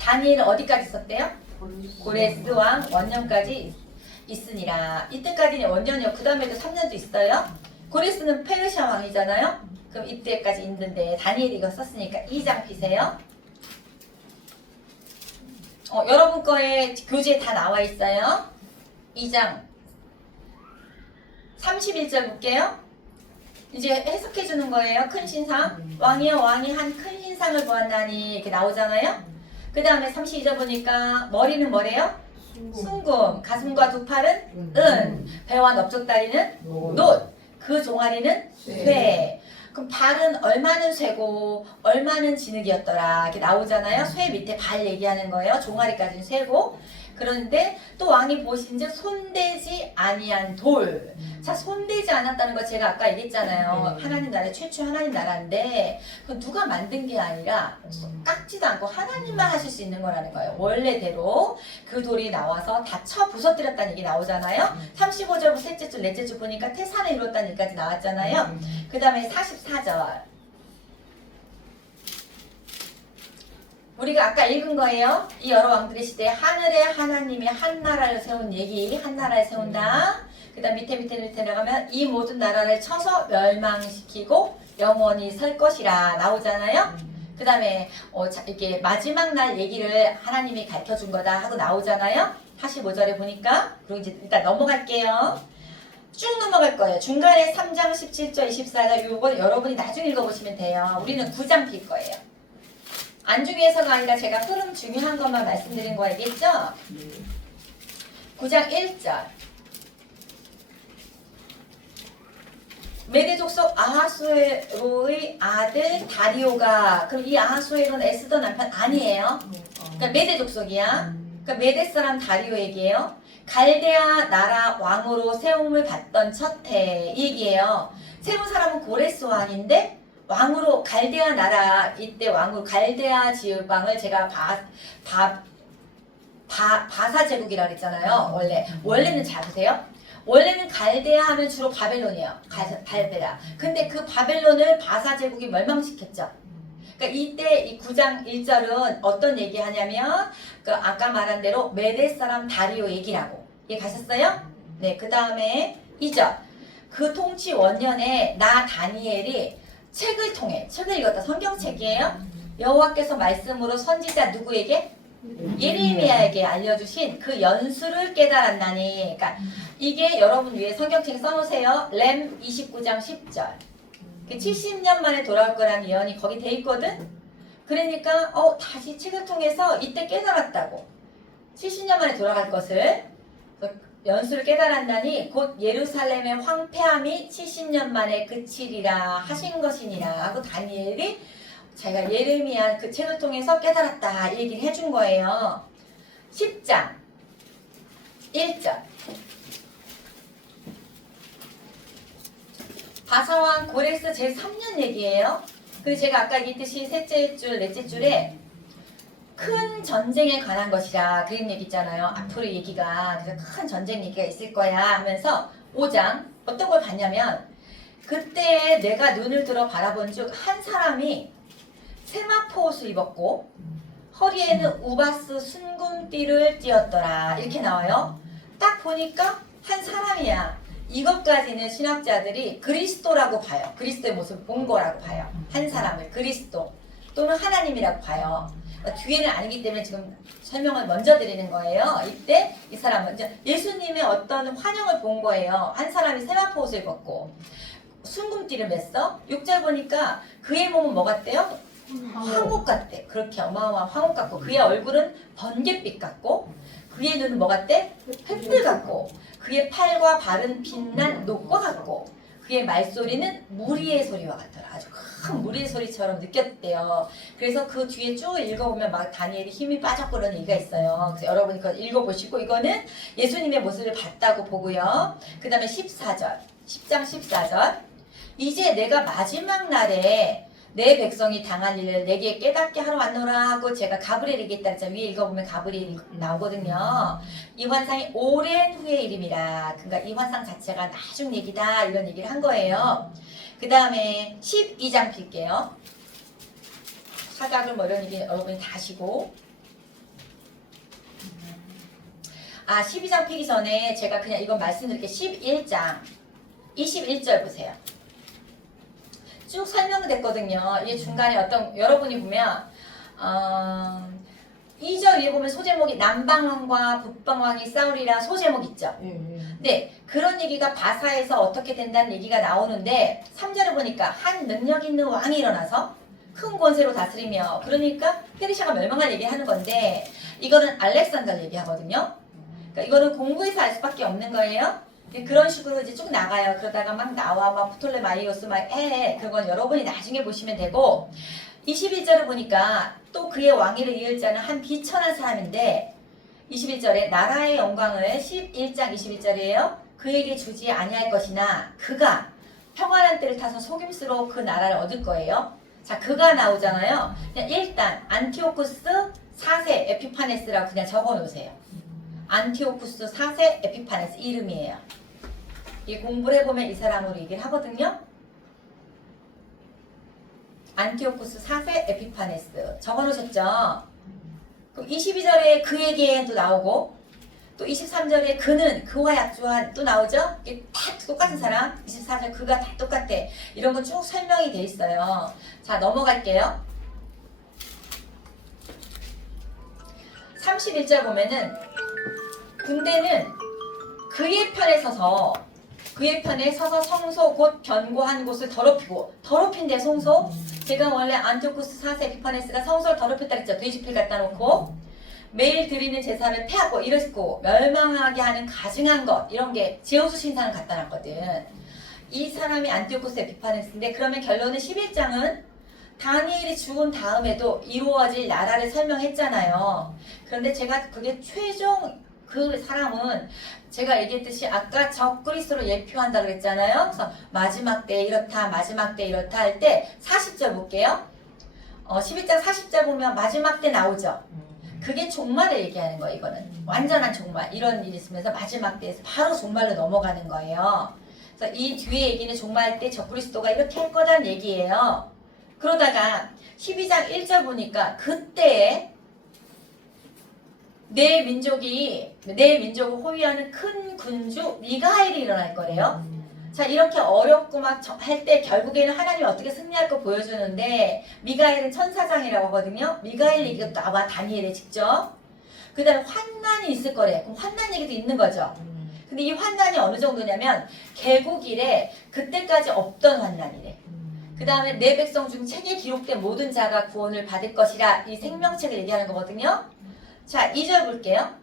다니엘은 어디까지 있었대요? 고레스 왕 원년까지 있으니라. 이때까지는 원년이요. 그 다음에도 3년도 있어요. 고레스는 페르시아 왕이잖아요. 그럼 이때까지 있는데 다니엘이 이거 썼으니까 2장 피세요. 여러분 거에 교재에 다 나와 있어요. 2장 31절 볼게요. 이제 해석해 주는 거예요. 큰 신상. 왕이여 왕이 한 큰 신상을 보았나니 이렇게 나오잖아요. 그 다음에 32절 보니까 머리는 뭐래요? 순금. 가슴과 두 팔은 은. 배와 넓적다리는 놋. 그 종아리는 쇠. 그럼 발은 얼마는 쇠고 얼마는 진흙이었더라 이렇게 나오잖아요. 쇠 밑에 발 얘기하는 거예요. 종아리까지는 쇠고. 그런데 또 왕이 보신즉 손대지 아니한 돌. 자, 손대지 않았다는 거 제가 아까 얘기했잖아요. 하나님 나라 최초 하나님 나라인데 그 누가 만든 게 아니라 깎지도 않고 하나님만 하실 수 있는 거라는 거예요. 원래대로 그 돌이 나와서 다 쳐 부서뜨렸다는 얘기 나오잖아요. 35절부터 셋째 줄 넷째 줄 보니까 태산을 이뤘다는 얘기까지 나왔잖아요. 그 다음에 44절. 우리가 아까 읽은 거예요. 이 여러 왕들의 시대에 하늘에 하나님이 한 나라를 세운 얘기. 한 나라를 세운다. 그 다음 밑에 나가면 이 모든 나라를 쳐서 멸망시키고 영원히 설 것이라 나오잖아요. 그 다음에 이렇게 마지막 날 얘기를 하나님이 가르쳐준 거다 하고 나오잖아요. 45절에 보니까. 그리고 이제 일단 넘어갈게요. 쭉 넘어갈 거예요. 중간에 3장 17절 24절 요거 여러분이 나중에 읽어보시면 돼요. 우리는 9장 필 거예요. 안중에서가 아니라 제가 흐름 중요한 것만 말씀드린 거 알겠죠? 9장 1절. 메대 족속 아하수에로의 아들 다리오가. 그럼 이 아하수에로는 에스더 남편 아니에요. 그러니까 메대 족속이야. 그러니까 메대 사람 다리오 얘기예요. 갈대아 나라 왕으로 세움을 받던 첫 해 얘기예요. 세운 사람은 고레스 왕인데 왕으로 갈대아 나라 이때 왕으로 갈대아 지방을 제가 바사 제국이라고 했잖아요. 원래는 잘 보세요. 원래는 갈대아 하면 주로 바벨론이에요. 갈대아. 근데 그 바벨론을 바사 제국이 멸망시켰죠. 그러니까 이때 이 9장 1절은 어떤 얘기 하냐면 그 아까 말한 대로 메대 사람 다리오 얘기라고. 이해 가셨어요? 네, 그 다음에 2절. 그 통치 원년에 나 다니엘이 책을 통해 책을 읽었다. 성경책이에요. 여호와께서 말씀으로 선지자 누구에게? 예레미야에게 알려주신 그 연수를 깨달았나니. 그러니까 이게 여러분 위에 성경책에 써놓으세요. 렘 29장 10절. 70년 만에 돌아올 거라는 예언이 거기 돼 있거든. 그러니까 다시 책을 통해서 이때 깨달았다고. 70년 만에 돌아갈 것을 연수를 깨달았나니 곧 예루살렘의 황폐함이 70년 만에 그치리라 하신 것이니라 하고 다니엘이 자기가 예레미야 그 책을 통해서 깨달았다 이 얘기를 해준 거예요. 10장 1절. 바사왕 고레스 제3년 얘기예요. 근데 제가 아까 얘기했듯이 셋째 줄, 넷째 줄에 큰 전쟁에 관한 것이라 그런 얘기 있잖아요. 앞으로 얘기가. 그래서 큰 전쟁 얘기가 있을 거야 하면서 5장 어떤 걸 봤냐면 그때 내가 눈을 들어 바라본 즉 한 사람이 세마포 옷을 입었고 허리에는 우바스 순금띠를 띠었더라. 이렇게 나와요. 딱 보니까 한 사람이야. 이것까지는 신학자들이 그리스도라고 봐요. 그리스도의 모습을 본 거라고 봐요. 한 사람을 그리스도 또는 하나님이라고 봐요. 뒤에는 아니기 때문에 지금 설명을 먼저 드리는 거예요. 이때 이 사람은 이제 예수님의 어떤 환영을 본 거예요. 한 사람이 세마포 옷을 입었고 순금띠를 맸어. 6절 보니까 그의 몸은 뭐 같대요? 황옥 같대. 그렇게 어마어마한 황옥 같고 그의 얼굴은 번갯빛 같고 그의 눈은 뭐 같대? 횃불 같고 그의 팔과 발은 빛난 녹과 같고 그의 말소리는 무리의 소리와 같더라. 아주 큰 무리의 소리처럼 느꼈대요. 그래서 그 뒤에 쭉 읽어보면 막 다니엘이 힘이 빠졌고 그런 얘기가 있어요. 그래서 여러분이 그거 읽어보시고 이거는 예수님의 모습을 봤다고 보고요. 그 다음에 14절 10장 14절 이제 내가 마지막 날에 내 백성이 당할 일을 내게 깨닫게 하러 왔노라 하고 제가 가브리엘에게 있다 했잖아요. 위에 읽어보면 가브리엘이 나오거든요. 이 환상이 오랜 후의 일임이라. 그러니까 이 환상 자체가 나중 얘기다 이런 얘기를 한 거예요. 그 다음에 12장 필게요. 사각을 뭐 이런 얘기 여러분이 다 하시고 12장 피기 전에 제가 그냥 이건 말씀드릴게요. 11장 21절 보세요. 쭉 설명됐거든요. 이게 중간에 어떤 여러분이 보면 2절 위에 보면 소제목이 남방왕과 북방왕이 싸우리라 소제목 있죠. 네, 그런 얘기가 바사에서 어떻게 된다는 얘기가 나오는데 3절을 보니까 한 능력 있는 왕이 일어나서 큰 권세로 다스리며 그러니까 페르시아가 멸망할 얘기하는 건데 이거는 알렉산더 얘기하거든요. 그러니까 이거는 공부해서 알 수밖에 없는 거예요. 그런 식으로 이제 쭉 나가요. 그러다가 막 나와 막 프톨레마이오스 막 해. 그건 여러분이 나중에 보시면 되고 21절을 보니까 또 그의 왕위를 이을 자는 한 비천한 사람인데 21절에 나라의 영광을 11장 21절이에요. 그에게 주지 아니할 것이나 그가 평안한 때를 타서 속임수로 그 나라를 얻을 거예요. 자, 그가 나오잖아요. 그냥 일단 안티오쿠스 4세 에피파네스라고 그냥 적어 놓으세요. 안티오쿠스 4세 에피파네스 이름이에요. 이 공부를 해보면 이 사람으로 얘기를 하거든요. 안티오쿠스 4세 에피파네스 적어놓으셨죠? 그럼 22절에 그에게도 나오고 또 23절에 그는 그와 약조한 또 나오죠? 이게 다 똑같은 사람 24절 그가 다 똑같아. 이런 거 쭉 설명이 돼 있어요. 자, 넘어갈게요. 31절 보면은 군대는 그의 편에 서서 성소 곧 견고한 곳을 더럽히고 더럽힌대 성소. 제가 원래 안티오쿠스 4세 에피파네스가 성소를 더럽혔다 그랬죠. 돼지피 갖다 놓고 매일 드리는 제사를 폐하고 이랬고 멸망하게 하는 가증한 것 이런 게 제우스 신상을 갖다 놨거든. 이 사람이 안티오쿠스 에피파네스인데 그러면 결론은 11장은 다니엘이 죽은 다음에도 이루어질 나라를 설명했잖아요. 그런데 제가 그게 최종 그 사람은 제가 얘기했듯이 아까 적그리스도로 예표한다 그랬잖아요. 그래서 마지막 때 이렇다 마지막 때 이렇다 할 때 40절 볼게요. 11장 40절 보면 마지막 때 나오죠. 그게 종말을 얘기하는 거예요. 이거는 완전한 종말 이런 일이 있으면서 마지막 때에서 바로 종말로 넘어가는 거예요. 그래서 이 뒤에 얘기는 종말 때 적그리스도가 이렇게 할 거다는 얘기예요. 그러다가 12장 1절 보니까 그때에 내 민족을 호위하는 큰 군주 미가엘이 일어날 거래요. 자, 이렇게 어렵고 막 할 때 결국에는 하나님이 어떻게 승리할 거 보여주는데 미가엘은 천사장이라고 하거든요. 미가엘 얘기가 나와 다니엘에 직접. 그 다음에 환난이 있을 거래. 그럼 환난 얘기도 있는 거죠. 근데 이 환난이 어느 정도냐면 개국일에 그때까지 없던 환난이래. 그 다음에 내 백성 중 책에 기록된 모든 자가 구원을 받을 것이라 이 생명책을 얘기하는 거거든요. 자, 2절 볼게요.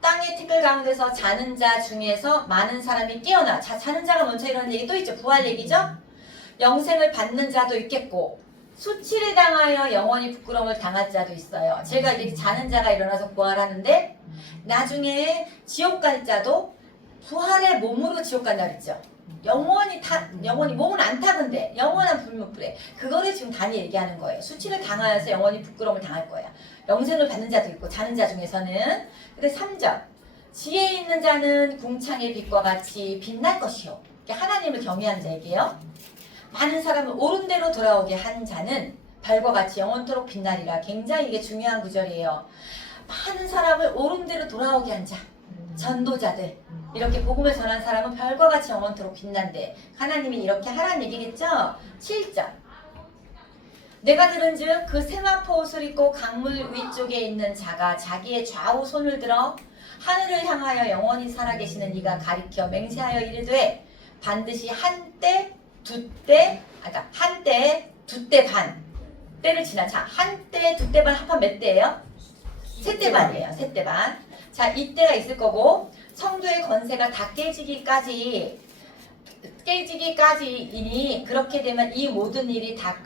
땅의 티끌 가운데서 자는 자 중에서 많은 사람이 깨어나. 자, 자는 자가 먼저 이런 얘기 또 있죠. 부활 얘기죠. 영생을 받는 자도 있겠고 수치를 당하여 영원히 부끄러움을 당할 자도 있어요. 제가 이렇게 자는 자가 일어나서 부활하는데 나중에 지옥 갈 자도 부활의 몸으로 지옥 간다 그랬죠. 영원히 몸은 안 타는데 영원한 불못불에 그거를 지금 단이 얘기하는 거예요. 수치를 당하여서 영원히 부끄러움을 당할 거야. 영생을 받는 자도 있고 자는 자 중에서는. 근데 3절 지혜 있는 자는 궁창의 빛과 같이 빛날 것이요. 하나님을 경외하는 자에게요. 많은 사람을 옳은 대로 돌아오게 한 자는 별과 같이 영원토록 빛나리라. 굉장히 이게 중요한 구절이에요. 많은 사람을 옳은 대로 돌아오게 한 자, 전도자들, 이렇게 복음을 전한 사람은 별과 같이 영원토록 빛난대. 하나님이 이렇게 하라는 얘기겠죠? 7절 내가 들은즉 그 세마포 옷을 입고 강물 위쪽에 있는 자가 자기의 좌우 손을 들어 하늘을 향하여 영원히 살아계시는 이가 가리켜 맹세하여 이르되 반드시 한때 두때 반 때를 지나. 자, 한때 두때 반 합하면 몇 때예요? 세때 반이에요. 세때 반. 자, 이때가 있을 거고 성도의 권세가 다 깨지기까지이니 그렇게 되면 이 모든 일이 다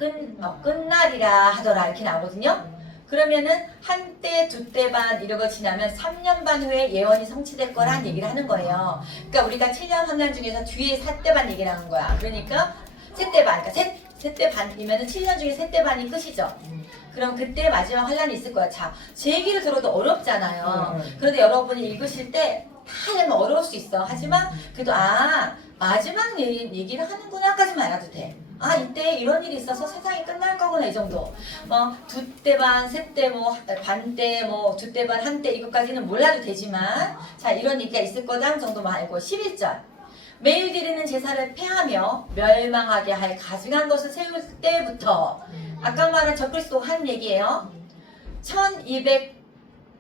끝나리라 하더라 이렇게 나오거든요. 그러면은 한때 두때 반 이러고 지나면 3년 반 후에 예언이 성취될 거란 얘기를 하는 거예요. 그러니까 우리가 7년 환난 중에서 뒤에 4때 반 얘기를 하는 거야. 그러니까 세때 반, 그러니까 세때 반이면은 7년 중에 세때 반이 끝이죠. 그럼 그때 마지막 환란이 있을 거야. 자, 제 얘기를 들어도 어렵잖아요. 그런데 여러분이 읽으실 때 다 하면 어려울 수 있어. 하지만 그래도 마지막 얘기를 하는구나까지만 알아도 돼. 이때 이런 일이 있어서 세상이 끝날 거구나 이 정도. 두때 반, 세때 반때 두때 반, 한때 이것까지는 몰라도 되지만 자 이런 얘기가 있을 거다 정도만 알고 11절 매일 드리는 제사를 폐하며 멸망하게 할 가증한 것을 세울 때부터 아까 말한 적그리스도 한 얘기예요.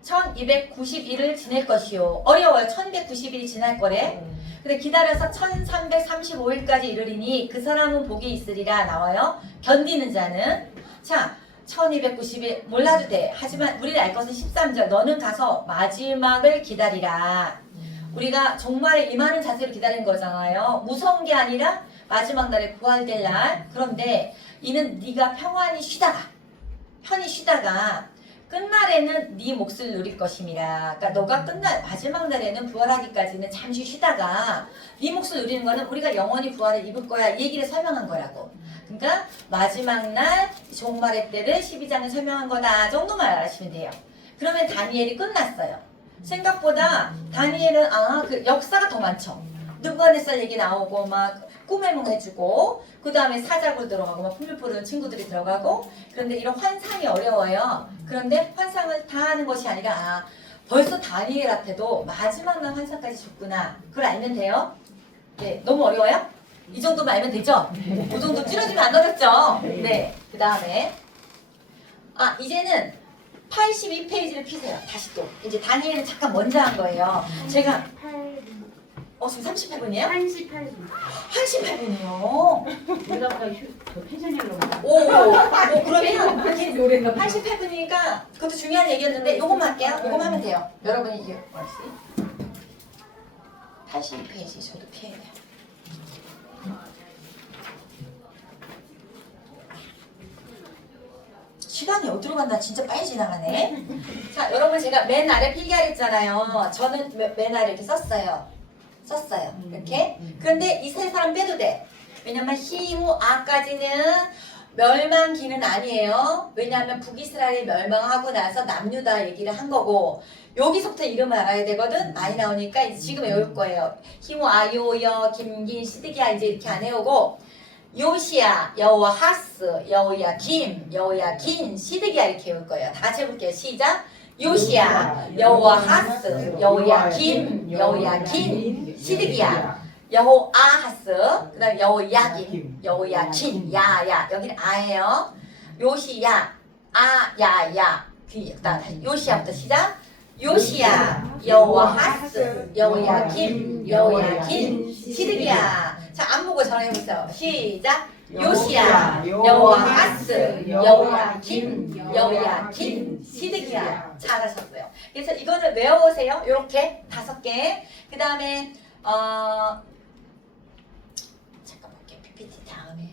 1290일을 지낼 것이요. 어려워요. 1290일이 지날 거래. 근데 기다려서 1335일까지 이르리니 그 사람은 복이 있으리라 나와요. 견디는 자는. 자, 1290일 몰라도 돼. 하지만 우리는 알 것은 13절 너는 가서 마지막을 기다리라. 우리가 정말 임하는 자세로 기다리는 거잖아요. 무서운 게 아니라 마지막 날에 부활될 날. 그런데 이는 네가 편히 쉬다가 끝날에는 네 몫을 누릴 것임이라. 그러니까 너가 마지막 날에는 부활하기까지는 잠시 쉬다가 네 몫을 누리는 거는 우리가 영원히 부활을 입을 거야 이 얘기를 설명한 거라고. 그러니까 마지막 날 종말의 때를 12장을 설명한 거다 정도만 알아시면 돼요. 그러면 다니엘이 끝났어요. 생각보다 다니엘은 그 역사가 더 많죠. 느부갓네살 얘기 나오고 막 꿈의 몽 해주고 그 다음에 사자굴 들어가고 막 풀물 뿌리는 친구들이 들어가고. 그런데 이런 환상이 어려워요. 그런데 환상을 다 하는 것이 아니라 벌써 다니엘한테도 마지막 날 환상까지 줬구나 그걸 알면 돼요. 네, 너무 어려워요? 이 정도만 알면 되죠? 그 정도 줄여주면 안 어렵죠? 네, 그 다음에 이제는 82페이지를 피세요. 다시 또 이제 다니엘은 잠깐 먼저 한 거예요. 제가 지금 38분이에요? 88분. 88분이요. 우리나라 펜션이라고. 오, 그러면 88분이니까 그것도 중요한 얘기였는데 요것만 할게요. 요것만 하면 돼요. 여러분이 이게 82페이지 저도 피해야 돼요. 시간이 어디로 갔나 진짜 빨리 지나가네. 자, 여러분 제가 맨 아래 필기하라 했잖아요. 저는 맨 아래 이렇게 썼어요. 이렇게. 그런데 이 세 사람 빼도 돼. 왜냐면 히무아까지는 멸망기는 아니에요. 왜냐하면 북이스라엘이 멸망하고 나서 남유다 얘기를 한 거고 여기서부터 이름을 알아야 되거든. 많이 나오니까 이제 지금 외울 거예요. 히무아, 요여, 김긴, 시드기야 이제 이렇게 안 외우고 요시야, 여호와하스, 여호야김, 여호야긴, 시드기야 이렇게 외울 거예요. 다 같이 해볼게요. 시작. 요시야, 여호와하스, 여호야김, 여호야긴, 시드기야, 여호아하스, 그 다음에 여호야김, 여호야긴, 야야. 여기는 아예요. 요시야, 야야. 그다음 요시야부터 시작. 요시야, 여호아하스, 여호야김, 여호야긴, 시드기야. 자, 안 보고 전화해보세요. 시작. 요시야, 여호아하스, 여호야김, 여호야긴, 시드기야. 잘하셨어요. 그래서 이거를 외워오세요. 요렇게 5개. 그 다음에 잠깐 볼게요. PPT 다음에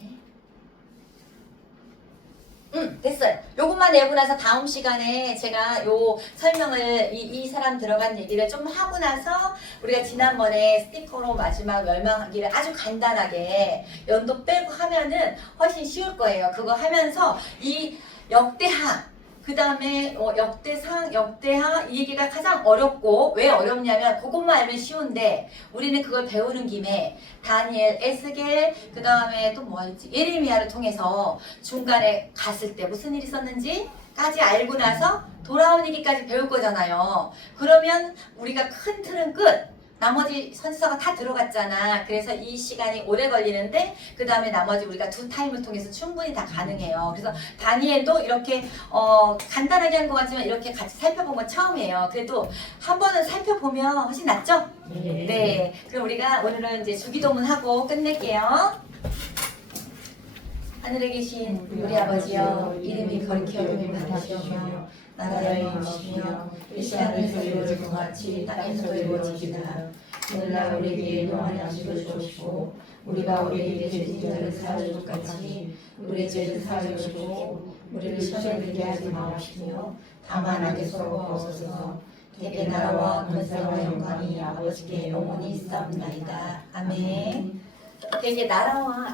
됐어요. 요것만 내고 나서 다음 시간에 제가 요 설명을 이 사람 들어간 얘기를 좀 하고 나서 우리가 지난번에 스티커로 마지막 멸망하기를 아주 간단하게 연도 빼고 하면은 훨씬 쉬울 거예요. 그거 하면서 이 역대하 그 다음에 역대상, 역대하 이 얘기가 가장 어렵고 왜 어렵냐면 그것만 알면 쉬운데 우리는 그걸 배우는 김에 다니엘, 에스겔 그 다음에 또 뭐가 있지? 예레미야를 통해서 중간에 갔을 때 무슨 일이 있었는지까지 알고 나서 돌아온 얘기까지 배울 거잖아요. 그러면 우리가 큰 틀은 끝. 나머지 선서가 다 들어갔잖아. 그래서 이 시간이 오래 걸리는데 그 다음에 나머지 우리가 두 타임을 통해서 충분히 다 가능해요. 그래서 다니엘도 이렇게 간단하게 한 것 같지만 이렇게 같이 살펴본 건 처음이에요. 그래도 한 번은 살펴보면 훨씬 낫죠? 네. 그럼 우리가 오늘은 이제 주기도문 하고 끝낼게요. 하늘에 계신 우리 아버지여, 이름이 거룩히 여김을 받으시오며 나라의 이루시며 이 시간에서 이루어질 것 같이 땅에서도 이루어지시나 오늘날 우리에게 일용할 양식을 주옵시고 우리가 우리에게 죄진 자를 사하여 줄 같이 우리의 죄를 사하여 주시고 우리를 시험에 들게 하지 마옵시며 다만 악에서 구하옵소서. 대개 나라와 권세와 영광이 아버지께 영원히 있사옵나이다. 아멘. 대개 나라와